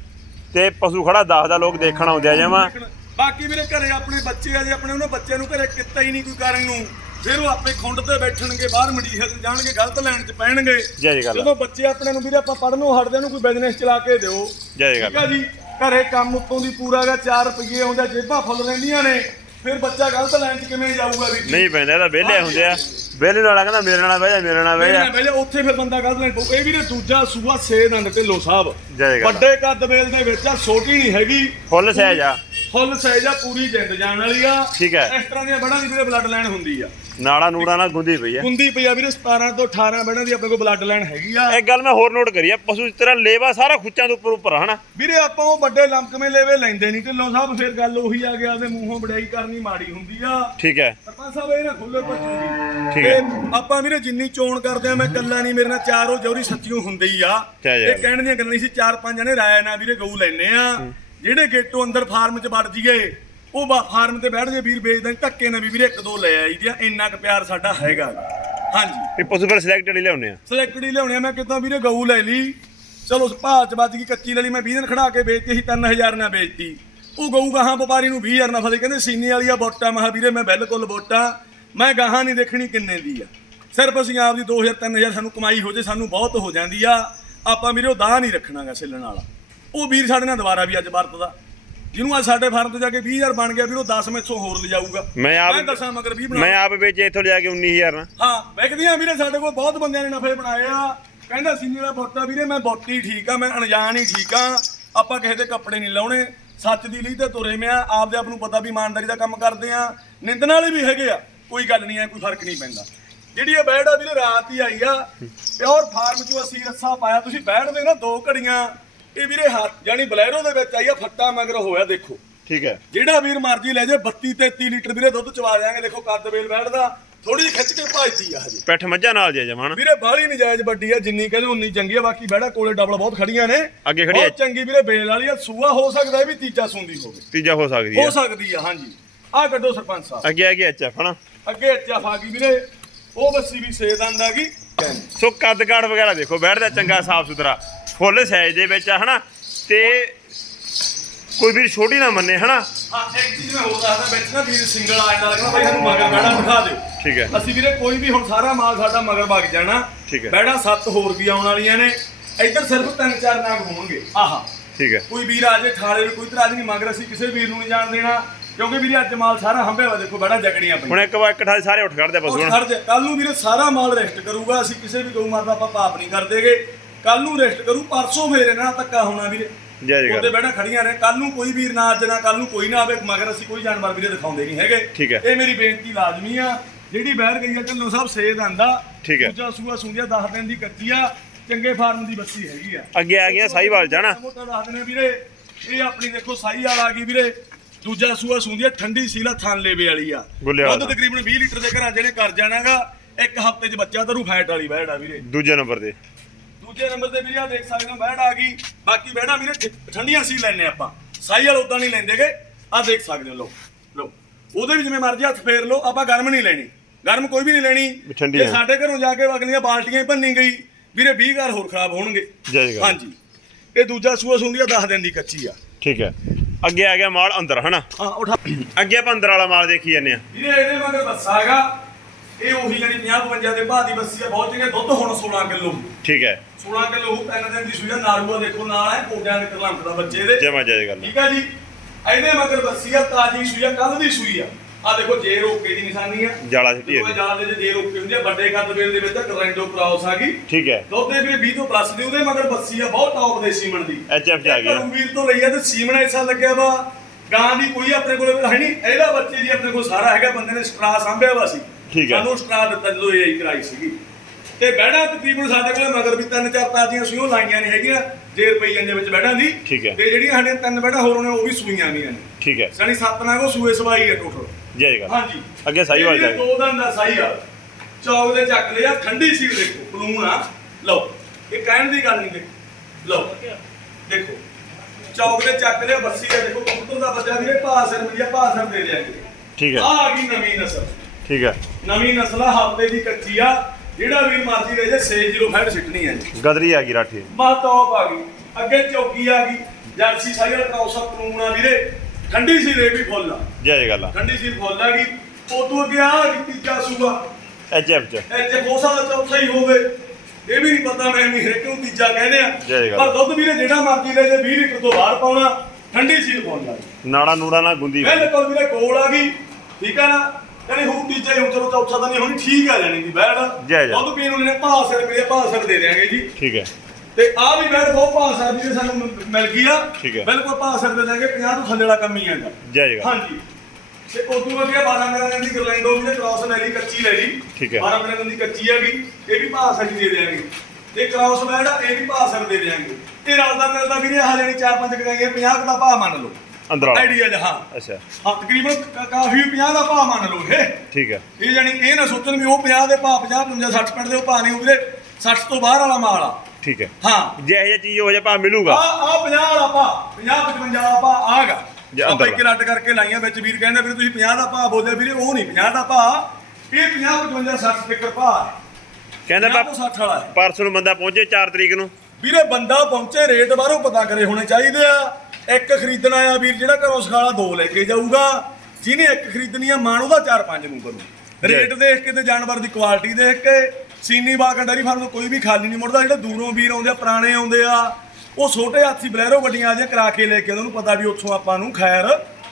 ਤੇ ਪਸ਼ੂ ਖੜਾ ਦੱਸਦਾ ਲੋਕ ਦੇਖਣ ਆਉਂਦੇ ਆ ਜਾਵਾਂ ਬਾਕੀ ਵੀਰੇ ਘਰੇ ਆਪਣੇ ਬੱਚੇ ਆ ਜੇ ਆਪਣੇ ਉਹਨਾਂ ਬੱਚਿਆਂ ਨੂੰ ਘਰੇ ਕਿੱਤਾ ਹੀ ਨਹੀਂ ਕੋਈ ਕਰਨ ਨੂੰ। ਫਿਰ ਉਹ ਆਪੇ ਖੁੰਡ ਤੇ ਬੈਠਣਗੇ ਬਾਹਰ ਮੰਡੀਰ ਤੇ ਜਾਣਗੇ ਗਲਤ ਲਾਈਨ 'ਚ ਪੈਣਗੇ। ਜੈ ਜੈ ਗੱਲ ਆ। ਜਦੋਂ ਬੱਚੇ ਆਪਣੇ ਨੂੰ ਵੀਰੇ ਆਪਾਂ ਪੜਨੋਂ ਹਟਦੇ ਨੂੰ ਕੋਈ ਬਿਜ਼ਨਸ ਚਲਾ ਕੇ ਦਿਓ। ਜੈ ਜੈ ਠੀਕ ਆ। ਜੀ ਘਰੇ ਕੰਮ ਉੱਤੋਂ ਦੀ ਪੂਰਾ ਗਾ 4 ਰੁਪਏ ਆਉਂਦਾ ਜੇਬਾਂ ਫੁੱਲ ਰਹਿੰਦੀਆਂ ਨੇ। ਫਿਰ ਬੱਚਾ ਗਲਤ ਲਾਈਨ 'ਚ ਕਿਵੇਂ ਜਾਊਗਾ ਵੀ? ਨਹੀਂ ਪੈਂਦਾ ਇਹਦਾ ਵਿਹਲੇ ਹੁੰਦੇ ਆ। ਵਿਹਲੇ ਨਾਲ ਕਹਿੰਦਾ ਮੇਰੇ ਨਾਲ ਬਹਿ ਜਾ ਮੇਰੇ ਨਾਲ ਬਹਿ ਜਾ। ਪਹਿਲੇ ਉੱਥੇ ਫਿਰ ਬੰਦਾ ਗਲਤ ਲਾਈਨ ਪਊ। ਇਹ ਵੀਰੇ ਦੂਜਾ ਸੂਆ ਸੇ ਦੰਦ ਢਿੱਲੋਂ ਸਾਹਿਬ। ਜੈ ਜੈ ਗੱਲ ਆ। ਵੱਡੇ ਕੱਦ ਵੇਲ ਦੇ ਵਿੱਚ ਆ ਛੋਟੀ ਨਹੀਂ ਹੈਗੀ। ਫੁੱਲ ਸਾਈਜ਼ ਆ। ਫੁੱਲ ਸਾਈਜ਼ ਆ ਪੂਰੀ ਜਿੰਦ ਜਾਣ ਵਾਲੀ ਆ। ਠੀਕ ਹੈ। ਇਸ ਤਰ੍ਹਾਂ ਦੀਆਂ ਬੜਾਂ ਦੀ ਵੀਰੇ ਬਲੱਡ ਲਾਈਨ ਹੁੰਦੀ ਆ। ਨਾੜਾ ਨੂੜਾ ਨਾਲ ਗੁੰਦੀ ਪਈ ਆ। ਹੁੰਦੀ ਪਈ ਆ ਵੀਰੇ 17 ਤੋਂ 18 ਬੜਾਂ ਦੀ ਆਪਣੇ ਕੋਲ ਬਲੱਡ ਲਾਈਨ ਹੈਗੀ ਆ। ਇੱਕ ਗੱਲ ਮੈਂ ਹੋਰ ਨੋਟ ਕਰੀ ਆ ਪਸ਼ੂ ਤਰ੍ਹਾਂ ਲੇਵਾ ਸਾਰਾ ਖੁੱਚਾਂ ਦੇ ਉੱਪਰ ਉੱਪਰ ਹਨਾ? ਵੀਰੇ ਆਪਾਂ ਉਹ ਵੱਡੇ ਲੰਕਵੇਂ ਲੈਵੇ ਲੈਂਦੇ ਨਹੀਂ ਢਿੱਲੋਂ ਸਾਹਿਬ ਫਿਰ ਗੱਲ ਉਹੀ ਆ ਗਿਆ ਤੇ ਮੂੰਹੋਂ ਵਡਿਆਈ ਕਰਨੀ ਮਾੜੀ ਹੁੰਦੀ ਆ। ਠੀਕ ਹੈ। ਸਰਪੰਚ ਸਾਹਿਬ ਇਹ ਨਾ ਖੁੱਲੇ ਪੱਛੂ ਠੀਕ ਹੈ। ਆਪਾਂ ਵੀਰੇ ਜਿੰਨੀ ਚੋਣ ਕਰਦੇ ਆ ਮੈਂ ਕੱਲਾ ਨਹੀਂ ਮੇਰੇ ਨਾਲ ਚਾਰੋ ਜੋਰੀ ਸੱਚੀਓ ਹੁੰਦੇ ਹੀ ਆ। ਇਹ ਕਹਿਣ ਦੀਆਂ ਗੱਲਾਂ ਨਹੀਂ ਸੀ ਚਾਰ ਪੰਜ ਜਣੇ ਰਾਇ ਨਾਲ ਵੀਰੇ ਗਊ ਲੈਨੇ ਆ। ਜਿਹੜੇ ਗੇਟੋਂ ਅੰਦਰ ਫਾਰਮ 'ਚ ਵੜ ਜੀਏ ਉਹ ਬਾ- ਫਾਰਮ ਤੇ ਬੈਠ ਜੇ ਵੀਰ ਵੇਚਦੇ ਧੱਕੇ ਨਾਲ ਵੀ ਵੀਰੇ ਇੱਕ ਦੋ ਲੈ ਆਈ ਦੀਆਂ ਇੰਨਾ ਕੁ ਪਿਆਰ ਸਾਡਾ ਹੈਗਾ ਹਾਂਜੀ। ਇਹ ਪਸ਼ੂ ਫਿਰ ਸਿਲੈਕਟਡ ਹੀ ਲਿਆਉਣੇ ਆ। ਸਿਲੈਕਟਡ ਹੀ ਲਿਆਉਣੇ ਆ ਮੈਂ ਕਿਦਾਂ ਵੀਰੇ ਗਊ ਲੈ ਲਈ। ਚਲੋ ਭਾਅ ਚ ਵੱਜ ਗਈ ਕੱਚੀ ਲੈ ਲਈ ਮੈਂ 20 ਦਿਨ ਖੜਾ ਕੇ ਵੇਚਤੀ ਸੀ 3000 ਨਾਲ ਵੇਚਤੀ। ਉਹ ਗਊ ਗਾਹਾਂ ਵਪਾਰੀ ਨੂੰ 20000 ਨਾਲ ਫਸੇ ਕਹਿੰਦੇ ਸੀਨੀ ਵਾਲੀ ਆ ਵੋਟਾਂ ਮਹਾ ਵੀਰੇ ਮੈਂ ਬਿਲਕੁਲ ਵੋਟਾਂ ਮੈਂ ਗਾਹਾਂ ਨਹੀਂ ਦੇਖਣੀ ਕਿੰਨੇ ਦੀ ਆ। ਸਿਰਫ ਅਸੀਂ ਆਪ ਦੀ 2000 3000 ਸਾਨੂੰ ਕਮਾਈ ਹੋ ਜੇ ਸਾਨੂੰ ਬਹੁਤ ਹੋ ਜਾਂਦੀ ਆ। ਆਪਾਂ ਵੀਰੇ ਉਹ ਦਾਹ ਨਹੀਂ ਰੱਖਣਾਗਾ ਛਿੱਲਣ ਵਾਲਾ। ਉਹ ਵੀਰ ਸਾਡੇ ਨਾਲ ਦੁਬਾਰਾ ਵੀ ਅੱਜ ਵਰਤਦਾ। ਜਿਹਨੂੰ ਅੱਜ ਸਾਡੇ ਫਾਰਮ ਤੋਂ ਜਾ ਕੇ 20000 ਬਣ ਗਿਆ ਵੀਰ ਉਹ 10 ਮੈਥੋਂ ਹੋਰ ਲਿਜਾਊਗਾ। ਮੈਂ ਆਪ ਮੈਂ ਦੱਸਾਂ ਮਗਰ 20 ਬਣਾ ਮੈਂ ਆਪ ਵੇਚੇ ਇੱਥੋਂ ਲਿਆ ਕੇ 19000 ਨਾਲ ਹਾਂ ਵਿਕਦੀਆਂ ਵੀਰੇ ਸਾਡੇ ਕੋਲ ਬਹੁਤ ਬੰਦਿਆਂ ਨੇ ਨਫੇ ਬਣਾਏ ਆ। ਕਹਿੰਦਾ ਸੀਨੀ ਦਾ ਬੋਟਾ ਵੀਰੇ ਮੈਂ ਬੋਟੀ ਠੀਕ ਆ ਮੈਂ ਅਣਜਾਣ ਹੀ ਠੀਕ ਆ। ਆਪਾਂ ਕਿਸੇ ਦੇ ਕੱਪੜੇ ਨਹੀਂ ਲਾਉਣੇ। ਸੱਚ ਦੀ ਲਈ ਤੇ ਤੁਰੇ ਮੈਂ ਆ ਆਪਦੇ ਆਪ ਨੂੰ ਪਤਾ ਵੀ ਇਮਾਨਦਾਰੀ ਦਾ ਕੰਮ ਕਰਦੇ ਆ। ਨਿੰਦਣ ਵਾਲੇ ਵੀ ਹੈਗੇ ਆ ਕੋਈ ਗੱਲ ਨਹੀਂ ਆ ਕੋਈ ਫ਼ਰਕ ਨਹੀਂ ਪੈਂਦਾ। ਜਿਹੜੀ ਇਹ ਬੈੜ ਆ ਵੀਰੇ ਰਾਤ ਹੀ ਆਈ ਆ। ਪਿਓਰ ਫਾਰਮ ਚੋਂ ਅਸੀਂ ਰੱਸਾ ਪਾਇਆ ਤੁਸੀਂ ਬੈਠਦੇ ਨਾ ਦੋ ਘੜੀਆਂ। ਇਹ ਵੀਰੇ ਹੱਥ ਜਾਨੀ ਬਲੈਰੋ ਦੇ ਵਿੱਚ ਆਈ ਆ ਫੱਟਾ ਮਗਰ ਹੋਇਆ ਦੇਖੋ। ਠੀਕ ਹੈ। ਜਿਹੜਾ ਵੀਰ ਮਰਜ਼ੀ ਲੈ ਜੇ 32 33 ਲੀਟਰ ਵੀਰੇ ਦੁੱਧ ਚਵਾ ਦਿਆਂਗੇ। ਦੇਖੋ ਕੱਦ ਵੇਲ ਬੈਠਦਾ ਥੋੜੀ ਜਿਹੀ ਖਿੱਚ ਕੇ ਭਜਦੀ ਆ ਹਜੇ। ਪੈਠ ਮੱਝਾਂ ਨਾਲ ਜੇ ਜਮਾਨ ਵੀਰੇ ਬਾਹਲੀ ਨਜਾਇਜ਼ ਵੱਡੀ ਆ ਜਿੰਨੀ ਕਹਿੰਦੇ ਉਨੀ ਚੰਗੀ ਆ ਬਾਕੀ ਬਹਿੜਾ ਕੋਲੇ ਡਬਲ ਬਹੁਤ ਖੜੀਆਂ ਨੇ। ਅੱਗੇ ਖੜੀ ਆ। ਬਹੁਤ ਚੰਗੀ ਵੀਰੇ ਬੇਲ ਵਾਲੀ ਆ ਸੂਆ ਹੋ ਸਕਦਾ ਇਹ ਵੀ ਤੀਜਾ ਸੁੰਦੀ ਹੋਵੇ। ਤੀਜਾ ਹੋ ਸਕਦੀ ਹੋ ਹੈ ਸਕਦੀ ਆ ਹਾਂਜੀ। ਆ ਕੱਢੋ ਸਰਪੰਚ ਸਾਹਿਬ। ਅੱਗੇ ਅੱਗੇ ਅੱਛਾ ਹਨਾ? ਅੱਗੇ ਅੱਚਾ ਫਾ ਗਈ ਵੀਰੇ। ਉਹ ਬੱਸੀ ਵੀ ਸੇ ਦੰਦ ਆ ਗਈ ਸੋ ਕੱਦ ਕਾਠ ਵਗੈਰਾ ਦੇਖੋ ਬੈਠਦਾ ਚੰਗਾ ਸਾਫ਼ ਸੁਥਰਾ। ਫੁੱਲ ਸਾਈਜ਼ ਦੇ ਵਿੱਚ ਆ ਹਨਾ? ਤੇ ਕੋਈ ਵੀ ਛੋਟੀ ਨਾ ਮੰਨੇ ਹਨਾ? ਹਾਂ ਇੱਕ ਚੀਜ਼ ਮੈਂ ਹੋਰ ਦੱਸਦਾ ਵਿੱਚ ਨਾ ਵੀਰ ਸਿੰਗਲ ਆ ਜਾਂਦਾ ਲੱਗਣਾ ਭਾਈ ਸਾਨੂੰ ਮਗਰ ਬਹਿੜਾ ਦਿਖਾ ਦਿਓ। ਠੀਕ ਹੈ। ਅਸੀਂ ਵੀਰੇ ਕੋਈ ਵੀ ਹੁਣ ਸਾਰਾ ਮਾਲ ਸਾਡਾ ਮਗਰ ਵਗ ਜਾਣਾ। ਠੀਕ ਹੈ। ਬੈੜਾ ਸੱਤ ਹੋਰ ਵੀ ਆਉਣ ਵਾਲੀਆਂ ਨੇ। ਇੱਧਰ ਸਿਰਫ ਤਿੰਨ ਚਾਰ ਨਾਗ ਹੋਣਗੇ। ਆਹਾ। ਠੀਕ ਹੈ। ਕੋਈ ਵੀਰ ਆ ਜੇ ਠਾਲੇ ਨੂੰ ਕੋਈ ਤਰਾਜ ਨਹੀਂ ਮਗਰ ਅਸੀਂ ਕਿਸੇ ਵੀਰ ਨੂੰ ਨਹੀਂ ਜਾਣ ਦੇਣਾ। ਕਿਉਂਕਿ ਵੀਰੇ ਅੱਜ ਮਾਲ ਸਾਰਾ ਹੰਬਿਆ ਵਾ ਦੇਖੋ ਬੜਾ ਜਗੜੀਆਂ ਪਈਆਂ। ਹੁਣ ਇੱਕ ਵਾਰ ਇਕੱਠਾ ਸਾਰੇ ਉੱਠ ਖੜਦੇ ਪਸ਼ੂ ਹੁਣ। ਖੜ ਜਾ ਕੱਲ ਨੂੰ ਵੀਰੇ ਸਾਰਾ ਮਾਲ ਰੈਸਟ ਕਰੂਗਾ ਅਸੀਂ ਕਿਸੇ ਵੀ ਗਊ ਮਾਤਾ ਆਪਾਂ ਪਾਪ ਨਹੀਂ ਕਰਦੇਗੇ ਕੱਲ ਨੂੰ ਰੈਸਟ ਕਰੂ ਪਰਸੋਂ ਫੇਰੇ ਨਾਲ ਧੱਕਾ ਹੋਣਾ ਵੀਰੇ। ਜੈ ਜੈ ਉਹਦੇ ਬੈਠਾ ਖੜੀਆਂ ਨੇ ਕੱਲ ਨੂੰ ਕੋਈ ਵੀਰ ਨਾ ਅੱਜ ਨਾ ਕੱਲ ਨੂੰ ਕੋਈ ਨਾ ਆਵੇ ਮਗਰ ਅਸੀਂ ਕੋਈ ਜਾਨਵਰ ਵੀਰੇ ਦਿਖਾਉਂਦੇ ਨਹੀਂ ਹੈਗੇ। ਠੀਕ ਹੈ। ਇਹ ਮੇਰੀ ਬੇਨਤੀ ਲਾਜ਼ਮੀ ਆ। ਜਿਹੜੀ ਬਹਿਰ ਗਈ ਆ ਢਿੱਲੋਂ ਸਾਹਿਬ ਸੇਧ ਆਂਦਾ। ਠੀਕ ਹੈ। ਦੂਜਾ ਸੂਆ ਸੁੰਦਿਆ 10 ਦਿਨ ਦੀ ਕੱਚੀ ਆ। ਚੰਗੇ ਫਾਰਮ ਦੀ ਬੱਸੀ ਹੈਗੀ ਆ। ਅੱਗੇ ਆ ਗਿਆ ਸਾਈਵਾਲ ਜਾਣਾ। ਮੋਟਾ ਦੱਸ ਦਿੰਦੇ ਵੀਰੇ। ਇਹ ਆਪਣੀ ਦੇਖੋ ਸਾਈ ਵਾਲ ਆ ਗਈ ਵੀਰੇ। ਦੂਜਾ ਸੂਆ ਸੁੰਦੀ ਠੰਡੀ ਸੀਲਾ ਥਾਨ ਲੇਵੇ ਵਾਲੀ ਆ। ਗੁੱਲੇ ਵਾਲਾ। ਦੁੱਧ ਤਕਰੀਬਨ 20 ਲੀਟਰ ਦੇ ਘਰਾਂ ਜਿਹੜੇ ਕਰ ਜਾਣਾਗਾ ਇੱਕ ਹਫ਼ਤੇ 'ਚ ਬੱਚਾ ਤਰੂ ਫੈਟ ਵਾਲੀ ਬੈੜ ਆ ਵੀਰੇ। ਦੂਜੇ ਨੰਬਰ ਤੇ। ਦੂਜੇ ਨੰਬਰ ਤੇ ਵੀਰੇ ਆ ਦੇਖ ਸਕਦੇ ਹੋ ਬੈੜ ਆ ਗਈ। ਬਾਕੀ ਬੈੜਾਂ ਵੀਰੇ ਠ- ਠੰਡੀਆਂ ਸੀ ਲੈਣੇ ਆਪਾਂ। ਸਾਈ ਵਾਲ ਉਦਾਂ ਨਹੀਂ ਲੈਂਦੇਗੇ। ਆ ਦੇਖ ਸਕਦੇ ਹੋ ਲੋ ਲੋ ਉਹਦੇ ਵੀ ਜਿਵੇਂ ਮਰਜ਼ੀ ਹੱਥ ਫੇਰ ਲਓ ਆਪਾਂ ਗਰਮ ਨਹੀਂ ਲੈਣੀ। ਗਰਮ ਕੋਈ ਵੀ ਨਹੀਂ ਲੈਣੀ। ਠੰਡੀ ਆ। ਸਾਡੇ ਘਰੋਂ ਜਾ ਕੇ ਅਗਲੀਆਂ ਬਾਲਟੀਆਂ ਹੀ ਭੰਨੀ ਗਈ ਵੀਰੇ 20 ਘਰ ਹੋਰ ਖਰਾਬ ਹੋਣਗੇ। ਜੈ ਜੈ ਗੱਲ ਹਾਂਜੀ। ਇਹ ਦੂਜਾ ਸੂਆ ਸੁੰਦੀ ਆ 10 ਦਿਨ ਦੀ ਕੱਚੀ ਆ। ਠੀਕ ਹੈ। ਅੱਗੇ ਆ ਗਿਆ ਮਾਲ ਅੰਦਰ ਹਨਾ? ਹਾਂ ਉਠਾ। ਅੱਗੇ ਆਪਾਂ ਅੰਦਰ ਵਾਲਾ ਮਾਲ ਦੇਖੀ ਜਾਂਦੇ ਆ। ਵੀਰੇ ਇਹਦੇ ਮਗਰ ਬੱਸਾ ਹੈਗਾ ਇਹ ਉਹੀ ਜਿਹੜੀ 50 55 ਦੇ ਬਾਅਦ ਦੀ ਬੱਸੀ ਆ ਬਹੁਤ ਚੰਗੇ ਦੁੱਧ ਹੁਣ 16 ਕਿਲੋ। ਠੀਕ ਹੈ। 16 ਕਿਲੋ ਉਹ ਤਿੰਨ ਦਿਨ ਦੀ ਸੂਈ ਆ ਨਾਲੂਆ ਦੇਖੋ ਨਾਲ ਹੈ ਕੋਡਿਆਂ ਦੇ ਕਲੰਪ ਦਾ ਬੱਚੇ ਦੇ। ਜਮਾ ਜੈ ਗੱਲ ਠੀਕ ਆ ਜੀ? ਇਹਦੇ ਮਗਰ ਬੱਸੀ ਆ ਤਾਜੀ ਸੂਈ ਆ ਕੱਲ ਦੀ ਸੂਈ ਆ। ਆ ਦੇਖੋ ਜੇ ਰੋਕੇ ਦੀ ਨਿਸ਼ਾਨੀ ਆ। ਜਾਲਾ ਸਿੱਟੀ ਜਦੋਂ ਹੈ ਜਾਲ ਦੇ ਜੇ ਰੋਕੇ ਹੁੰਦੀ ਆ ਵੱਡੇ ਕੱਦ ਵੇਲ ਦੇ ਵਿੱਚ ਕਰੈਂਡੋ ਕ੍ਰਾਸ ਆ ਗਈ। ਠੀਕ ਹੈ। ਦੁੱਧ ਦੇ ਵੀਰੇ 20 ਤੋਂ ਪਲੱਸ ਦੇ ਉਹਦੇ ਮਗਰ ਬੱਸੀ ਆ ਬਹੁਤ ਟੌਪ ਦੇ ਸੀਮਨ ਦੀ। ਐਚ ਐਫ ਆ ਗਿਆ ਘਰੋਂ ਵੀਰ ਤੋਂ ਲਈ ਆ ਤੇ ਸੀਮਨ ਐਸਾ ਲੱਗਿਆ ਵਾ। ਗਾਂ ਦੀ ਕੋਈ ਆਪਣੇ ਕੋਲ ਹੈ ਨਹੀਂ ਇਹਦਾ ਬੱਚੇ ਦੀ ਆਪਣੇ ਕੋਲ ਸਾਰਾ ਹੈਗਾ ਬੰਦੇ ਨੇ ਸਟਰਾ ਸਾਂਭਿਆ ਵਾ ਸੀ। ਠੀਕ ਹੈ। ਸਾਨੂੰ ਸਟਰਾ ਦਿੱਤਾ ਜਦੋਂ ਇਹ ਕਰਾਈ ਸੀਗੀ। ਤੇ ਬਹਿੜਾ ਤਕਰੀਬਨ ਸਾਡੇ ਕੋਲ ਮਗਰ ਵੀ ਤਿੰਨ ਚਾਰ ਤਾਜ਼ੀਆਂ ਸੂਈਆਂ ਲਾਈਆਂ ਨਹੀਂ ਹੈਗੀਆਂ ਜੇ ਰੁਪਈਆਂ ਦੇ ਵਿੱਚ ਬਹਿੜਾਂ ਦੀ। ਤੇ ਜਿਹੜੀਆਂ ਸਾਡੀਆਂ ਤਿੰਨ ਬਹਿੜਾਂ ਹੋਰ ਨੇ ਉਹ ਵੀ ਸੂਈਆਂ ਨਹੀਂ ਨੇ। ਠੀਕ ਹੈ। ਸਾਡੀ ਸੱਤ ਨਾਲ ਕੋ ਸੂਏ ਸਵਾਈ ਹੈ ਟੋਟਲ ਜੈ ਜੈ ਗੱਲ। ਹਾਂਜੀ। ਅੱਗੇ ਸਾਹੀਵਾਲ ਇਹ ਜਾ ਜਿਹੜੇ ਦੋ ਦੰਦ ਦਾ ਸਾਈ ਆ। ਚੌਕ ਦੇ ਚੱਕ ਲਿਆ ਠੰਡੀ ਸੀ ਦੇਖੋ ਪਲੂਣ ਆ। ਲਓ ਇਹ ਕਹਿਣ ਦੀ ਗੱਲ ਨਹੀਂ ਦੇਖੋ। ਲਓ ਦੇਖੋ। ਚੌਕ ਦੇ ਚੱਕ ਲਿਆ ਬੱਸੀ ਆ ਦੇਖੋ ਕਬੂਤਰ ਦਾ ਬੱਚਾ ਵੀਰੇ ਭਾਸਰ ਮਿਲਿਆ ਭਾਸਰ ਦੇ ਦਿਆਂਗੇ ਠੀਕ ਹੈ। ਆ ਆ ਗਈ ਨਵੀਂ ਨਸਲ। ਠੀਕ ਹੈ। ਨਵੀਂ ਨਸਲ ਆ ਹਫ਼ਤੇ ਦੀ ਕੱਚੀ ਆ। ਜਿਹੜਾ ਵੀਰ ਮਰਜ਼ੀ ਲੈ ਜੇ 605 ਸਿੱਟਣੀ ਆ ਜੀ। ਗਦਰੀ ਆ ਗਈ ਰਾਠੀ। ਟੌਪ ਆ ਗਈ। ਅੱਗੇ ਚੌਕੀ ਆ ਗਈ। ਜਰਸੀ ਸਾਈਲ ਕ੍ਰੌਸਾ ਆ ਵੀਰੇ। ਠੰਡੀ ਸੀ ਰੇ ਵੀ ਫੁੱਲ ਆ। ਜੈ ਜੈ ਗੱਲ ਠੰਡੀ ਸੀ ਫੁੱਲ ਆ ਗਈ ਉਦੋਂ ਅੱਗੇ ਆ ਗਈ ਤੀਜਾ ਸੂਆ। ਐਚ ਐਫ ਚ। ਇੱਥੇ ਹੋ ਸਕਦਾ ਚੌਥਾ ਹੀ ਹੋਵੇ। ਇਹ ਵੀ ਨਹੀਂ ਪਤਾ ਮੈਂ ਨਹੀਂ ਹਰੇਕ ਨੂੰ ਤੀਜਾ ਕਹਿੰਦੇ ਜੈ ਆ। ਜੈ ਗੱਲ। ਪਰ ਦੁੱਧ ਵੀਰੇ ਜਿਹੜਾ ਮਰਜ਼ੀ ਲੈ ਜੇ 20 ਲੀਟਰ ਤੋਂ ਬਾਹਰ ਪਾਉਣਾ। ਠੰਡੀ ਸੀਲ ਪਾਉਣਾ ਨਾੜਾ ਨੂੜਾ ਨਾਲ ਗੁੰਦੀ। ਬਿਲਕੁਲ ਵੀਰੇ ਕੋਲ ਆ ਗਈ। ਠੀਕ ਆ ਨਾ? ਕਹਿੰਦੇ ਹੁਣ ਤੀਜਾ ਹੀ ਹੁਣ ਚਲੋ ਚੌਥਾ ਤਾਂ ਨਹੀਂ ਹੁਣ ਠੀਕ ਆ ਜਾਣੀ ਦੀ ਬੈਠ। ਜੈ ਜੈ। ਦੁੱਧ ਪੀਣ ਨੂੰ ਨੇ ਭਾਅ ਸਿਰ ਮੇਰੇ ਭਾਅ ਸਿਰ ਦੇ ਦਿਆਂਗੇ ਜੀ। ਠੀਕ ਹੈ। ਤੇ ਆ ਵੀ ਬੈਠ ਬਹੁਤ ਭਾਅ ਸਕਦੀ ਤੇ ਸਾਨੂੰ ਮ- ਮਿਲ ਗਈ ਆ। ਠੀਕ ਹੈ। ਬਿਲਕੁਲ ਭਾਅ ਸਕਦੇ ਦਾਂਗੇ 50 ਤੋਂ ਥੱਲੇ ਵਾਲਾ ਕੰਮ ਹੀ ਆਂਦਾ ਜੈ ਜਗਾ ਹਾਂਜੀ। ਤੇ ਉਦੋਂ ਵਧੀਆ 12 ਮੇਰਾ ਦੀ ਗਰਲੈਂਡੋ ਵੀ ਤੇ ਕ੍ਰਾਸ ਲੈ ਲਈ ਕੱਚੀ ਲੈ ਲਈ। ਠੀਕ ਹੈ। 12 ਮੇਰਾ ਦੀ ਕੱਚੀ ਹੈਗੀ ਇਹ ਵੀ ਭਾਅ ਸਕਦੀ ਦੇ ਦੇਾਂਗੇ ਤੇ ਕ੍ਰਾਸ ਬੈਡ ਇਹ ਵੀ ਭਾਅ ਸਕਦੇ ਦੇ ਦੇਾਂਗੇ ਇਹ ਰਲਦਾ ਮਿਲਦਾ ਵੀਰੇ ਆ ਜਾਣੀ 4-5 ਕਗਾਈਆਂ 50 ਦਾ ਭਾਅ ਮੰਨ ਲਓ। ਅੰਦਰ। ਵਾਲਾ ਆਈਡੀਆ ਜਹਾ। ਅੱਛਾ। ਹਾਂ ਤਕਰੀਬਨ ਕ- ਕਾਫੀ 50 ਦਾ ਭਾਅ ਮੰਨ ਲਓ ਇਹ। ਠੀਕ ਹੈ। ਇਹ ਜਾਨੀ ਇਹ ਨਾ ਸੋਚਣ ਵੀ ਉਹ 50 ਦੇ ਭਾਅ 50 55 60 ਪਿੰਡ ਦੇ ਉਹ ਭਾਅ ਨਹੀਂ ਉਹ ਵੀਰੇ 60 ਤੋਂ ਬਾਹਰ ਵਾਲਾ ਮਾਲ ਆ। ਠੀਕ ਹੈ। ਹਾਂ। ਜੇ ਇਹ ਜਿਹੀ ਚੀਜ਼ ਹੋ ਜਾ ਭਾ ਮਿਲੂਗਾ। ਆ ਆ 50 ਵਾਲਾ ਭਾਅ 50 55 ਵਾਲਾ ਭਾਅ ਆਗਾ ਜੇ ਆਪਾਂ ਅੰਦਰ ਇੱਕ ਰੱਟ ਕਰਕੇ ਲਾਈਆਂ ਵਿੱਚ ਵੀਰ ਕਹਿੰਦੇ ਵੀਰੇ ਤੁਸੀਂ 50 ਦਾ ਭਾਅ ਬੋਲਦੇ ਵੀਰੇ ਉਹ ਨਹੀਂ 50 ਦਾ ਭਾਅ ਇਹ 50 55 60 ਸਟicker ਭਾਅ ਹੈ। ਕਹਿੰਦਾ 50 ਭਾ ਤੋਂ 60 ਵਾਲਾ ਹੈ। ਪਰਸੋਂ ਨੂੰ ਬੰਦਾ ਪਹੁੰਚੇ 4 ਤਰੀਕ ਨੂੰ। ਵੀਰੇ ਬੰਦਾ ਪਹੁੰਚੇ ਰੇਟ ਬਾਹਰੋਂ ਪਤਾ ਕਰੇ ਹੋਣੇ ਚਾਹੀਦੇ ਆ। ਇੱਕ ਖਰੀਦਣ ਆਇਆ ਵੀਰ ਜਿਹੜਾ ਘਰੋਂ ਸਖਾਲਾ ਦੋ ਲੈ ਕੇ ਜਾਊਗਾ। ਜਿਹਨੇ ਇੱਕ ਖਰੀਦਣੀ ਆ ਮਾਣ ਉਹਦਾ ਚਾਰ ਪੰਜ ਨੂੰ। ਕਰੂ ਰੇਟ ਦੇਖ ਕੇ ਤੇ ਜਾਨਵਰ ਦੀ ਕੁਆਲਿਟੀ ਦੇਖ ਕੇ ਸੀਨੀ ਬਾਗਨ ਡੈਰੀ ਫਾਰਮ ਤੋਂ ਕੋਈ ਵੀ ਖਾਲੀ ਨਹੀਂ ਮੁੜਦਾ ਜਿਹੜੇ ਦੂਰੋਂ ਵੀਰ ਆਉਂਦੇ ਆ ਪੁਰਾਣੇ ਆਉਂਦੇ ਆ ਉਹ ਛੋਟੇ ਹਾਥੀ ਬਲੈਰੋ ਗੱਡੀਆਂ ਆ ਜਾਂ ਕਰਾ ਕੇ ਲੈ ਕੇ ਉਹਨਾਂ ਨੂੰ ਪਤਾ ਵੀ ਉੱਥੋਂ ਆਪਾਂ ਨੂੰ ਖੈਰ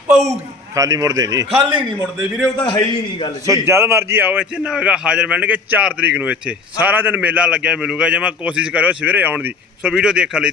ਪਊਗੀ। ਖਾਲੀ ਮੁੜਦੇ ਨਹੀਂ। ਖਾਲੀ ਨਹੀਂ ਮੁੜਦੇ ਵੀਰੇ ਉਹ ਤਾਂ ਹੈ ਹੀ ਨਹੀਂ ਗੱਲ ਸੋ ਜੀ। ਜਦ ਮਰਜ਼ੀ ਆਓ ਇੱਥੇ ਨਾਗਾ ਹਾਜ਼ਰ ਮਿਲਣਗੇ 4 ਤਰੀਕ ਨੂੰ ਇੱਥੇ। ਸਾਰਾ ਦਿਨ ਮੇਲਾ ਲੱਗਿਆ ਮਿਲੂਗਾ ਜੇ ਮੈਂ ਕੋਸ਼ਿਸ਼ ਕਰਿਓ ਸਵੇਰੇ ਆਉਣ ਦੀ। ਸੋ ਵੀਡੀਓ ਦੇਖਣ ਲਈ